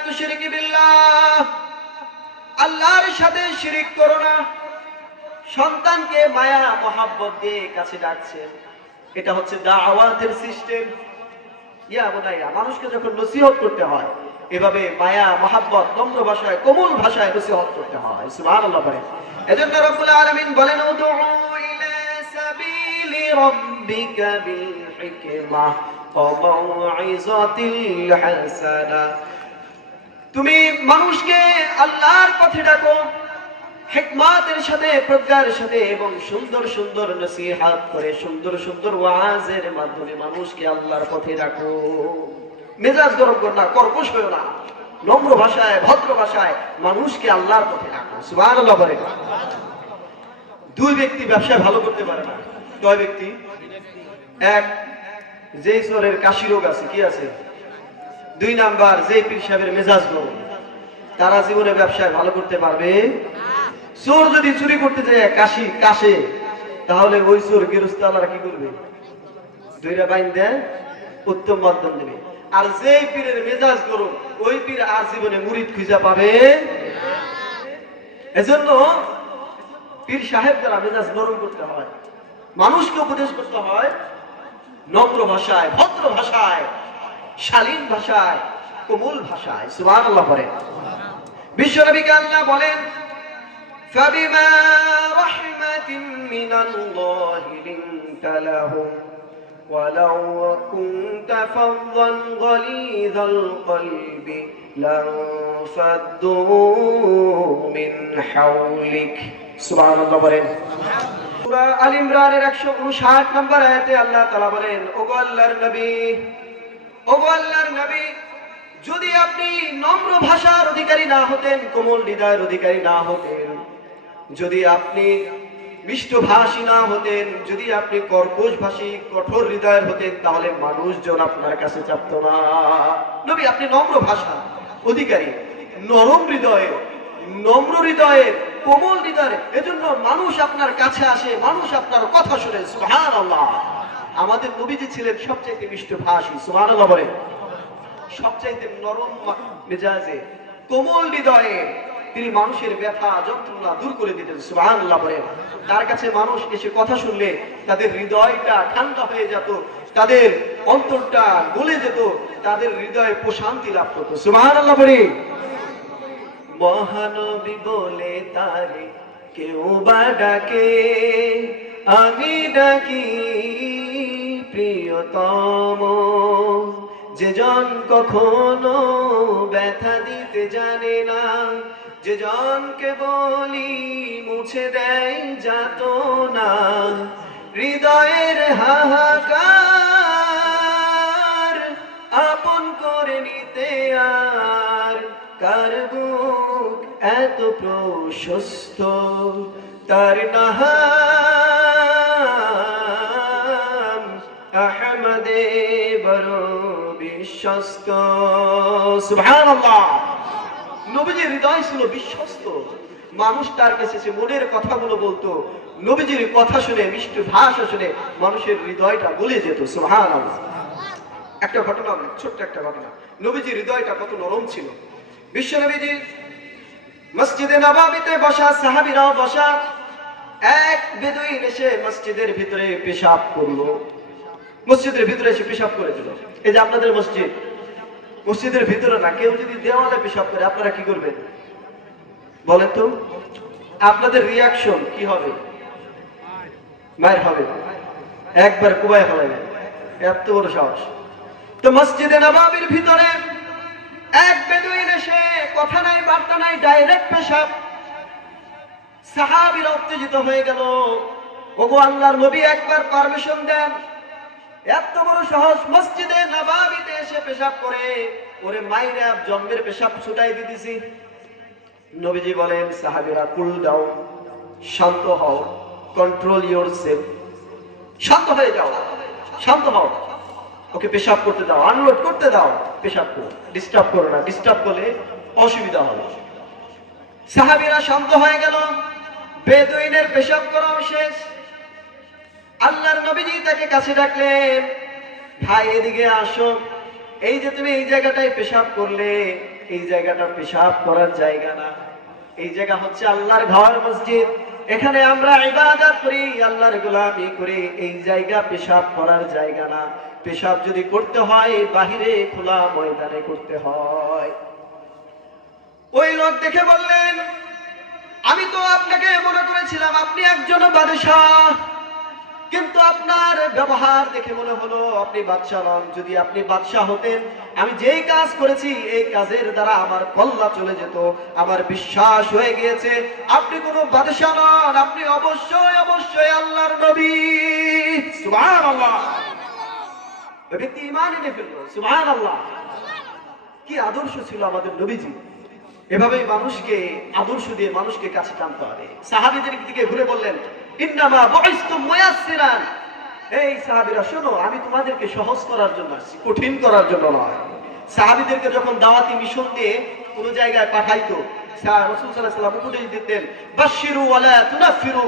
তুশরিকি বিল্লাহ, আল্লাহর সাথে শিরিক করো না। সন্তানকে মায়া মহাব্বত দিয়ে কাছে ডাকছেন। এটা হচ্ছে দাওয়াতের সিস্টেম। ইয়া বুনাইয়া, মানুষকে যখন নসিহত করতে হয়, এভাবে মায়া মহাব্বত, নম্র ভাষায়, কোমল ভাষায় নসিহত করতে হয়। সুবহানাল্লাহ বলেন। এজন্য রব্বুল আলামিন বলেন, উদউ ইলা সাবিলি রাব্বিকা বিল হিকমাহ ওয়া মাউইযাতিল হাসানাহ। তুমি মানুষকে আল্লাহর পথে ডাকো হিকমতের সাথে, প্রজ্ঞার সাথে, এবং সুন্দর সুন্দর নসিহত করে, সুন্দর সুন্দর ওয়াজের মাধ্যমে মানুষকে আল্লাহর পথে ডাকো। মেজাজ গরম করো না, কর্কশ হয়ো না, নম্র ভাষায়, ভদ্র ভাষায় মানুষকে আল্লাহর পথে ডাকো। সুবহানাল্লাহ বলে। দুই ব্যক্তি ব্যবসায় ভালো করতে পারে না। কয় ব্যক্তি? এক, যেই চোরের কাশি রোগ আছে, কি আছে? দুই নাম্বার, যেই পীর সাহেবের মেজাজ গরম। তারা জীবনে ব্যবসায় ভালো করতে পারবে? চোর যদি চুরি করতে যায় কাশে, তাহলে ওই চোর গেরস্তালারা কি করবে? দুইটা বাইন দেয়, উত্তম মাধ্যম দেবে। আর যেই পীরের মেজাজ গরম, ওই পীর আর জীবনে মুরিদ খুঁজা পাবে। এজন্য পীর সাহেব দ্বারা মেজাজ নরম করতে হয়, মানুষকে উপদেশ করতে হয় নম্র ভাষায়, ভদ্র ভাষায়, শালীন ভাষায়, কোমল ভাষায়। সুবহানাল্লাহ বলেন। বিশ্বনবীকে আল্লাহ বলেন, فبما رحمة من الله لنت لهم ولو كنت فظا غليظ القلب لانفضوا من حولك। সুবহানাল্লাহ বলেন। সূরা আল ইমরানের 159 নম্বর আয়াতে আল্লাহ তাআলা বলেন, ওগো আল্লাহর নবী, ওগো আল্লাহর নবী, যদি আপনি নম্র ভাষার অধিকারী না হতেন, কোমল হৃদয়ের অধিকারী না হতেন, যদি আপনি মিষ্টভাষী না হতেন, যদি আপনি কর্কশ ভাষী, কঠোর হৃদয়ের হতেন, তাহলে মানুষজন আপনার কাছে চাপত না। নবী, আপনি নম্র ভাষা অধিকারী, নরম হৃদয়ের, নম্র হৃদয়ের, কোমল হৃদয়ের, এজন্য মানুষ আপনার কাছে আসে, মানুষ আপনার কথা শুনে। সুবহানাল্লাহ। আমাদের নবীজি ছিলেন সবচাইতে মিষ্টভাষী। সুবহানাল্লাহ বলেন। সবচাইতে নরম মেজাজে, কোমল হৃদয়ে তিনি মানুষের ব্যথা যন্ত্রণা দূর করে দিতেন। সুবহানাল্লাহ বলেন। তার কাছে মানুষ এসে কথা শুনলে তাদের হৃদয়টা ঠান্ডা হয়ে যেত, তাদের অন্তরটা গলে যেত, তাদের হৃদয়ে প্রশান্তি লাভ করত। সুবহানাল্লাহ বলেন। মহানবী বলে তারে কেউ বা ডাকে, আমি ডাকি প্রিয়তম। যে জন কখনো ব্যথা দিতে জানে না, যে জনকে বলি মুছে দেয় যাতনা, হৃদয়ের হাহাকার আপন করে নিতে আর কার বুক এত প্রশস্ত, তার নাম আহমদে বড় বিশ্বস্ত। সুবহানাল্লাহ। নবীজির হৃদয় ছিল বিশ্বস্ত, মানুষ তার কাছে সে মনের কথাগুলো বলতো, নবীজির কথা শুনে, মিষ্টি ভাষা শুনে মানুষের হৃদয়টা গলে যেত। সুবহানাল্লাহ। একটা ঘটনা, ছোট্ট একটা ঘটনা, নবীজির হৃদয়টা কত নরম ছিল। বিশ্ব নবীজি মসজিদে নববীতে বসা, সাহাবীরাও বসা, এক বেদুইন এসে মসজিদের ভিতরে পেশাব করলো। মসজিদের ভিতরে এসে পেশাব করে দিল। এই যে আপনাদের মসজিদ, মসজিদের ভিতরে না, কেউ যদি দেওয়ালে পেশাব করে আপনারা কি করবেন বলেন তো? আপনাদের রিয়াকশন কি হবে? মায়ের হবে, একবার কুবায় ফেলাইবেন, এত বড় সাহস। তো মসজিদে নববীর ভিতরে এক বেদুইন এসে কথা নাই বার্তা নাই, ডাইরেক্ট পেশাব। সাহাবীরা উত্তেজিত হয়ে গেল, ওগো আল্লাহর নবী একবার পারমিশন দেন, এত বড় সাহস মসজিদে নববীতে এসে পেশাব করে, ওরে মাইরা জম্মের পেশাব ছুটাই দিতেছি। নবীজি বলেন, সাহাবীরা কুল ডাউন, শান্ত হও, কন্ট্রোল ইয়োরসেলফ, শান্ত হয়ে যাও, শান্ত হও, ওকে পেশাব করতে দাও, আনলোড করতে দাও, পেশাব করো, ডিস্টার্ব করো না, ডিস্টার্ব করলে অসুবিধা হবে। সাহাবীরা শান্ত হয়ে গেল, বেদুইনের পেশাব করাও শেষ। আল্লাহর নবীজি তাকে কাছে ডাকলেন, ভাই এদিকে আসো, এই যে তুমি এই জায়গাটায় পেশাব করলে, এই জায়গাটা পেশাব করার জায়গা না, এই জায়গা হচ্ছে আল্লাহর ঘর, মসজিদ, এখানে আমরা ইবাদত করি, আল্লাহর গোলামি করি, এই জায়গা পেশাব করার জায়গা না। পেশাব যদি করতে হয় বাহিরে খোলা ময়দানে করতে হয়। ওই লোক দেখে বললেন, আমি তো আপনাকে মনে করেছিলাম আপনি একজন বাদশাহ, কিন্তু আপনার ব্যবহার দেখে মনে হলো আপনি বাদশা নন। যদি আপনি বাদশা হতেন, আমি যেই কাজ করেছি এই কাজের দ্বারা আমার কল্লা চলে যেত। আমার বিশ্বাস হয়ে গিয়েছে আপনি কোনো বাদশা নন, আপনি অবশ্যই অবশ্যই আল্লাহর নবী। সুবহানাল্লাহ। ওই ব্যক্তি ঈমান এনে ফেললো। সুবহানাল্লাহ। কি আদর্শ ছিল আমাদের নবীজি। এভাবেই মানুষকে আদর্শ দিয়ে মানুষকে কাছে টানতে হবে। সাহাবীদের দিকে ঘুরে বললেন, ইন্নামা বুইসতুম মুয়াসসিরান। এই সাহাবীরা শোনো, আমি তোমাদেরকে সহজ করার জন্য আসছি, কঠিন করার জন্য নয়। সাহাবীদেরকে যখন দাওয়াতি মিশন দিয়ে কোন জায়গায় পাঠাইতো, রাসূল সাল্লাল্লাহু আলাইহি ওয়াসাল্লাম উপদেশ দিতেন, বাশশিরু ওয়ালা তুনাফিরু,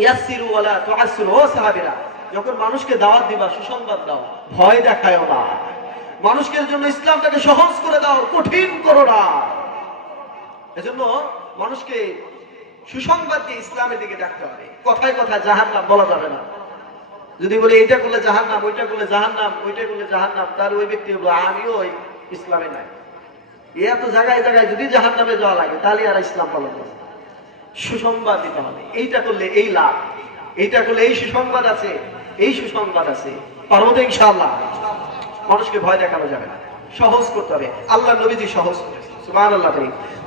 ইয়াসসিরু ওয়ালা তুআসসিরু। ও সাহাবীরা, যখন মানুষকে দাওয়াত দিবা সুসংবাদ দাও, ভয় দেখায়ও না। মানুষের জন্য ইসলামটাকে সহজ করে দাও, কঠিন করো না। এজন্য মানুষকে সুসংবাদ দিয়ে ইসলামের দিকে ডাকতে হবে। কথায় কথায় জাহান্নাম বলা যাবে না। যদি বলে এটা করলে জাহান্নাম, ওইটা করলে জাহান্নাম, ওইটা করলে জাহান্নাম, তার ওই ব্যক্তি বলবো আমিও ওই ইসলামে নাই। এত জায়গায় জায়গায় যদি জাহান্নামে যাওয়া লাগে তাহলে আর ইসলাম পালন করবে। সুসংবাদ দিতে হবে, এইটা করলে এই লাভ, এইটা করলে এই সুসংবাদ আছে, এই সুসংবাদ আছে। পারবো তো ইনশাআল্লাহ। মানুষকে ভয় দেখানো যাবে না, সহজ করতে হবে। আল্লাহ নবীজি সহজ করেছেন। সুবহানাল্লাহ।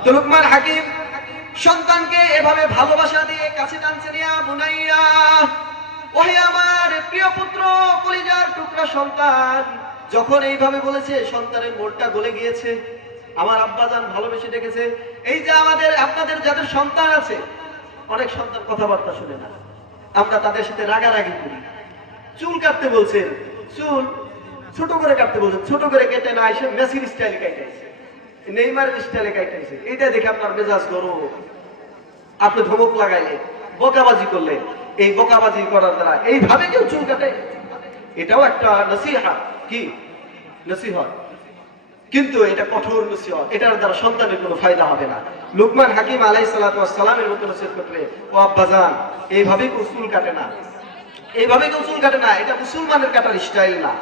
তো লুকমান হাকিম সন্তানকে এভাবে ভালোবাসা দিয়ে কাছে টানছেন, ইয়া বুনাইয়া, ওহে আমার প্রিয় পুত্র, কলিজার টুকরা সন্তান। যখন এইভাবে বলেছে, সন্তানের মনটা গলে গিয়েছে। আমার আব্বাজান ভালোবেসে ডেকেছে। এই যে আপনাদের যাদের সন্তান আছে, অনেক সন্তান কথাবার্তা শুনে না, আমরা তাদের সাথে রাগারাগি করি। চুল কাটতে বলছেন, চুল ছোট করে কাটতে বলছেন, ছোট করে কেটে না এসে মেসির স্টাইলে কাটাইছে, নেইমারের স্টাইলে কাটাইছে। এইটা দেখে আপনার মেজাজ গরম, আপনি ধমক লাগাইলে, বকাবাজি করলে। এই বকাবাজি করার দ্বারা এইভাবে কেউ চুল কাটে, এটাও একটা নসিহত। কি নসিহত? কিন্তু এটা কঠোর নসিহত, এটার দ্বারা সন্তানের কোনো ফায়দা হবে না। লুকমান হাকিম আলাইহিস সালাতু ওয়াস সালামের মতো নসিহত করবে, ও আব্বাজান এইভাবে কেউ চুল কাটে না, এইভাবে কেউ চুল কাটে না, এটা মুসলমানের কাটার স্টাইল না।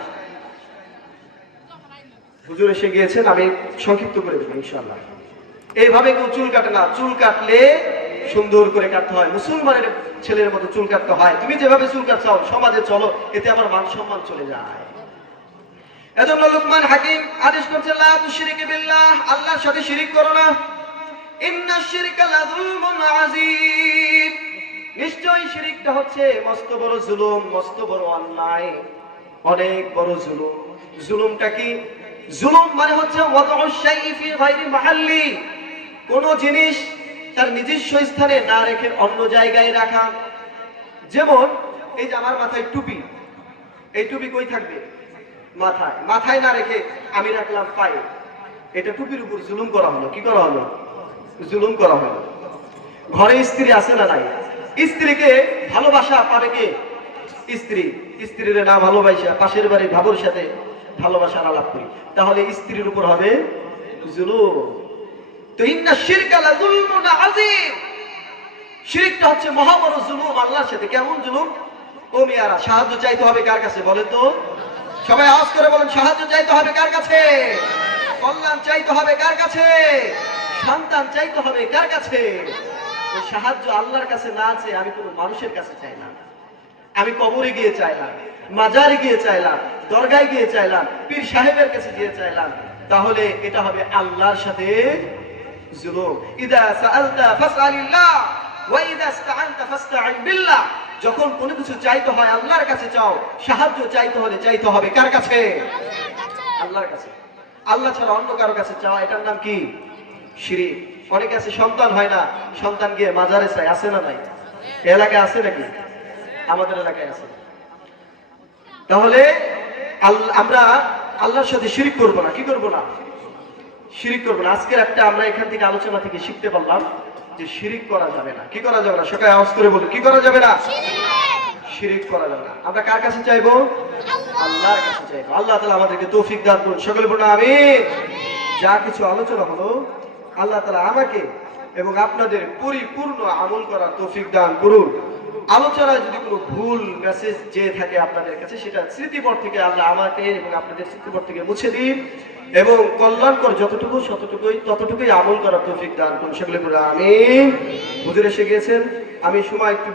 হুজুর এসে গিয়েছেন, আমি সংক্ষিপ্ত করে দেবো ইনশাআল্লাহ। এইভাবে কেউ চুল কাটে না, চুল কাটলে সুন্দর করে কাটতে হয়, মুসলমানের ছেলের মতো চুল কাটতে হয়। তুমি যেভাবে চুল কাটছো সমাজে চলো, এতে আমার মান সম্মান চলে যায়। এজন্য লুকমান হাকিম আদেশ করছেন, লা তুশরিকু বিল্লাহ, আল্লাহর সাথে শিরিক করো না। ইন্নাশ শিরকা লাযুলমুন আযীম, নিশ্চয়ই শিরিকটা হচ্ছে মস্ত বড় জুলুম, মস্ত বড় অন্যায়, অনেক বড় জুলুম। জুলুমটা কি? জুলুম মানে হচ্ছে ওয়াদউশ শাইই ফি গায়রি মাহাল্লি, কোন জিনিস তার নিজস্ব স্থানে না রেখে অন্য জায়গায় রাখা। যেমন এই যে আমার মাথায় টুপি, এই টুপি কই থাকবে? মাথায়। মাথায় না রেখে আমি রাখলাম পায়ে, এটা টুপির উপর জুলুম করা হলো। কি করা হলো? জুলুম করা হলো। ঘরে স্ত্রী আছে না নাই? স্ত্রীকে ভালোবাসা পাবে কে? স্ত্রী। স্ত্রীর না ভালোবাসা পাশের বাড়ির ভাবুর সাথে ভালোবাসার আলাপ করি, তাহলে স্ত্রীর উপর হবে জুলুম। তো ইন্না শিরকা লাযুলমুন আযীম, শিরকটা হচ্ছে মহা বড় জুলুম আল্লাহর সাথে। কেমন জুলুম? ও মিয়ারা, সাহায্য চাইতে হবে কার কাছে বলেন তো? সবাই আওয়াজ করে বলেন, সাহায্য চাইতে হবে কার কাছে? কল্যাণ চাইতে হবে কার কাছে? সন্তান চাইতে হবে কার কাছে? ওই সাহায্য আল্লাহর কাছে না চেয়ে আমি কোনো মানুষের কাছে চাইলাম, আমি কবরে গিয়ে চাইলাম, মাজারে গিয়ে চাইলাম, দরগায় গিয়ে চাইলাম, পীর সাহেবের কাছে গিয়ে চাইলাম, তাহলে এটা হবে আল্লাহর সাথে জুলুম। ইদা সাআলতা ফাসআলিল্লাহ ওয়া ইদা ইসতাআনতা ফাসতাঈন বিল্লাহ, যখন কোনো কিছু চাইতে হয় আল্লাহর কাছে চাও, সাহায্য চাইতে হলে চাইতে হবে কার কাছে? আল্লাহর কাছে। আল্লাহ ছাড়া অন্য কারো কাছে চাওয়া, এটার নাম কি? শিরক। অনেকে আছে সন্তান হয় না, সন্তান গিয়ে মাজারে চায়, আছে না নাই? এলাকায় আছে নাকি? আমাদের এলাকায় আছে। তাহলে আমরা আল্লাহর সাথে শিরক করব না। কি করব না? শিরক করব না। আজকের একটা আমরা এখান থেকে আলোচনা থেকে শিখতে পারলাম যে শিরক করা যাবে না। কি করা যাবে না? সবাই আওয়াজ করে বলুন, কি করা যাবে না? শিরক করা যাবে না। আমরা কার কাছে চাইবো? আল্লাহর কাছে চাইবো। আল্লাহ তাআলা আমাদেরকে তৌফিক দান করুন। সকলে বলুন আমিন। যা কিছু আলোচনা হলো, আল্লাহ তাআলা আমাকে এবং আপনাদের পরিপূর্ণ আমল করার তৌফিক দান করুন। আলোচনায় যদি কোনো ভুল মেসেজ যে থাকে আপনাদের কাছে, সেটা স্মৃতিপট থেকে আল্লাহ আমাকে এবং আপনাদের স্মৃতিপট থেকে মুছে দিন, এবং কল্যাণকর যতটুকু ততটুকুই আমল করার তৌফিক দান করুন। সকলে বলুন আমিন। হুজুর এসে গিয়েছেন, আমি সময় একটু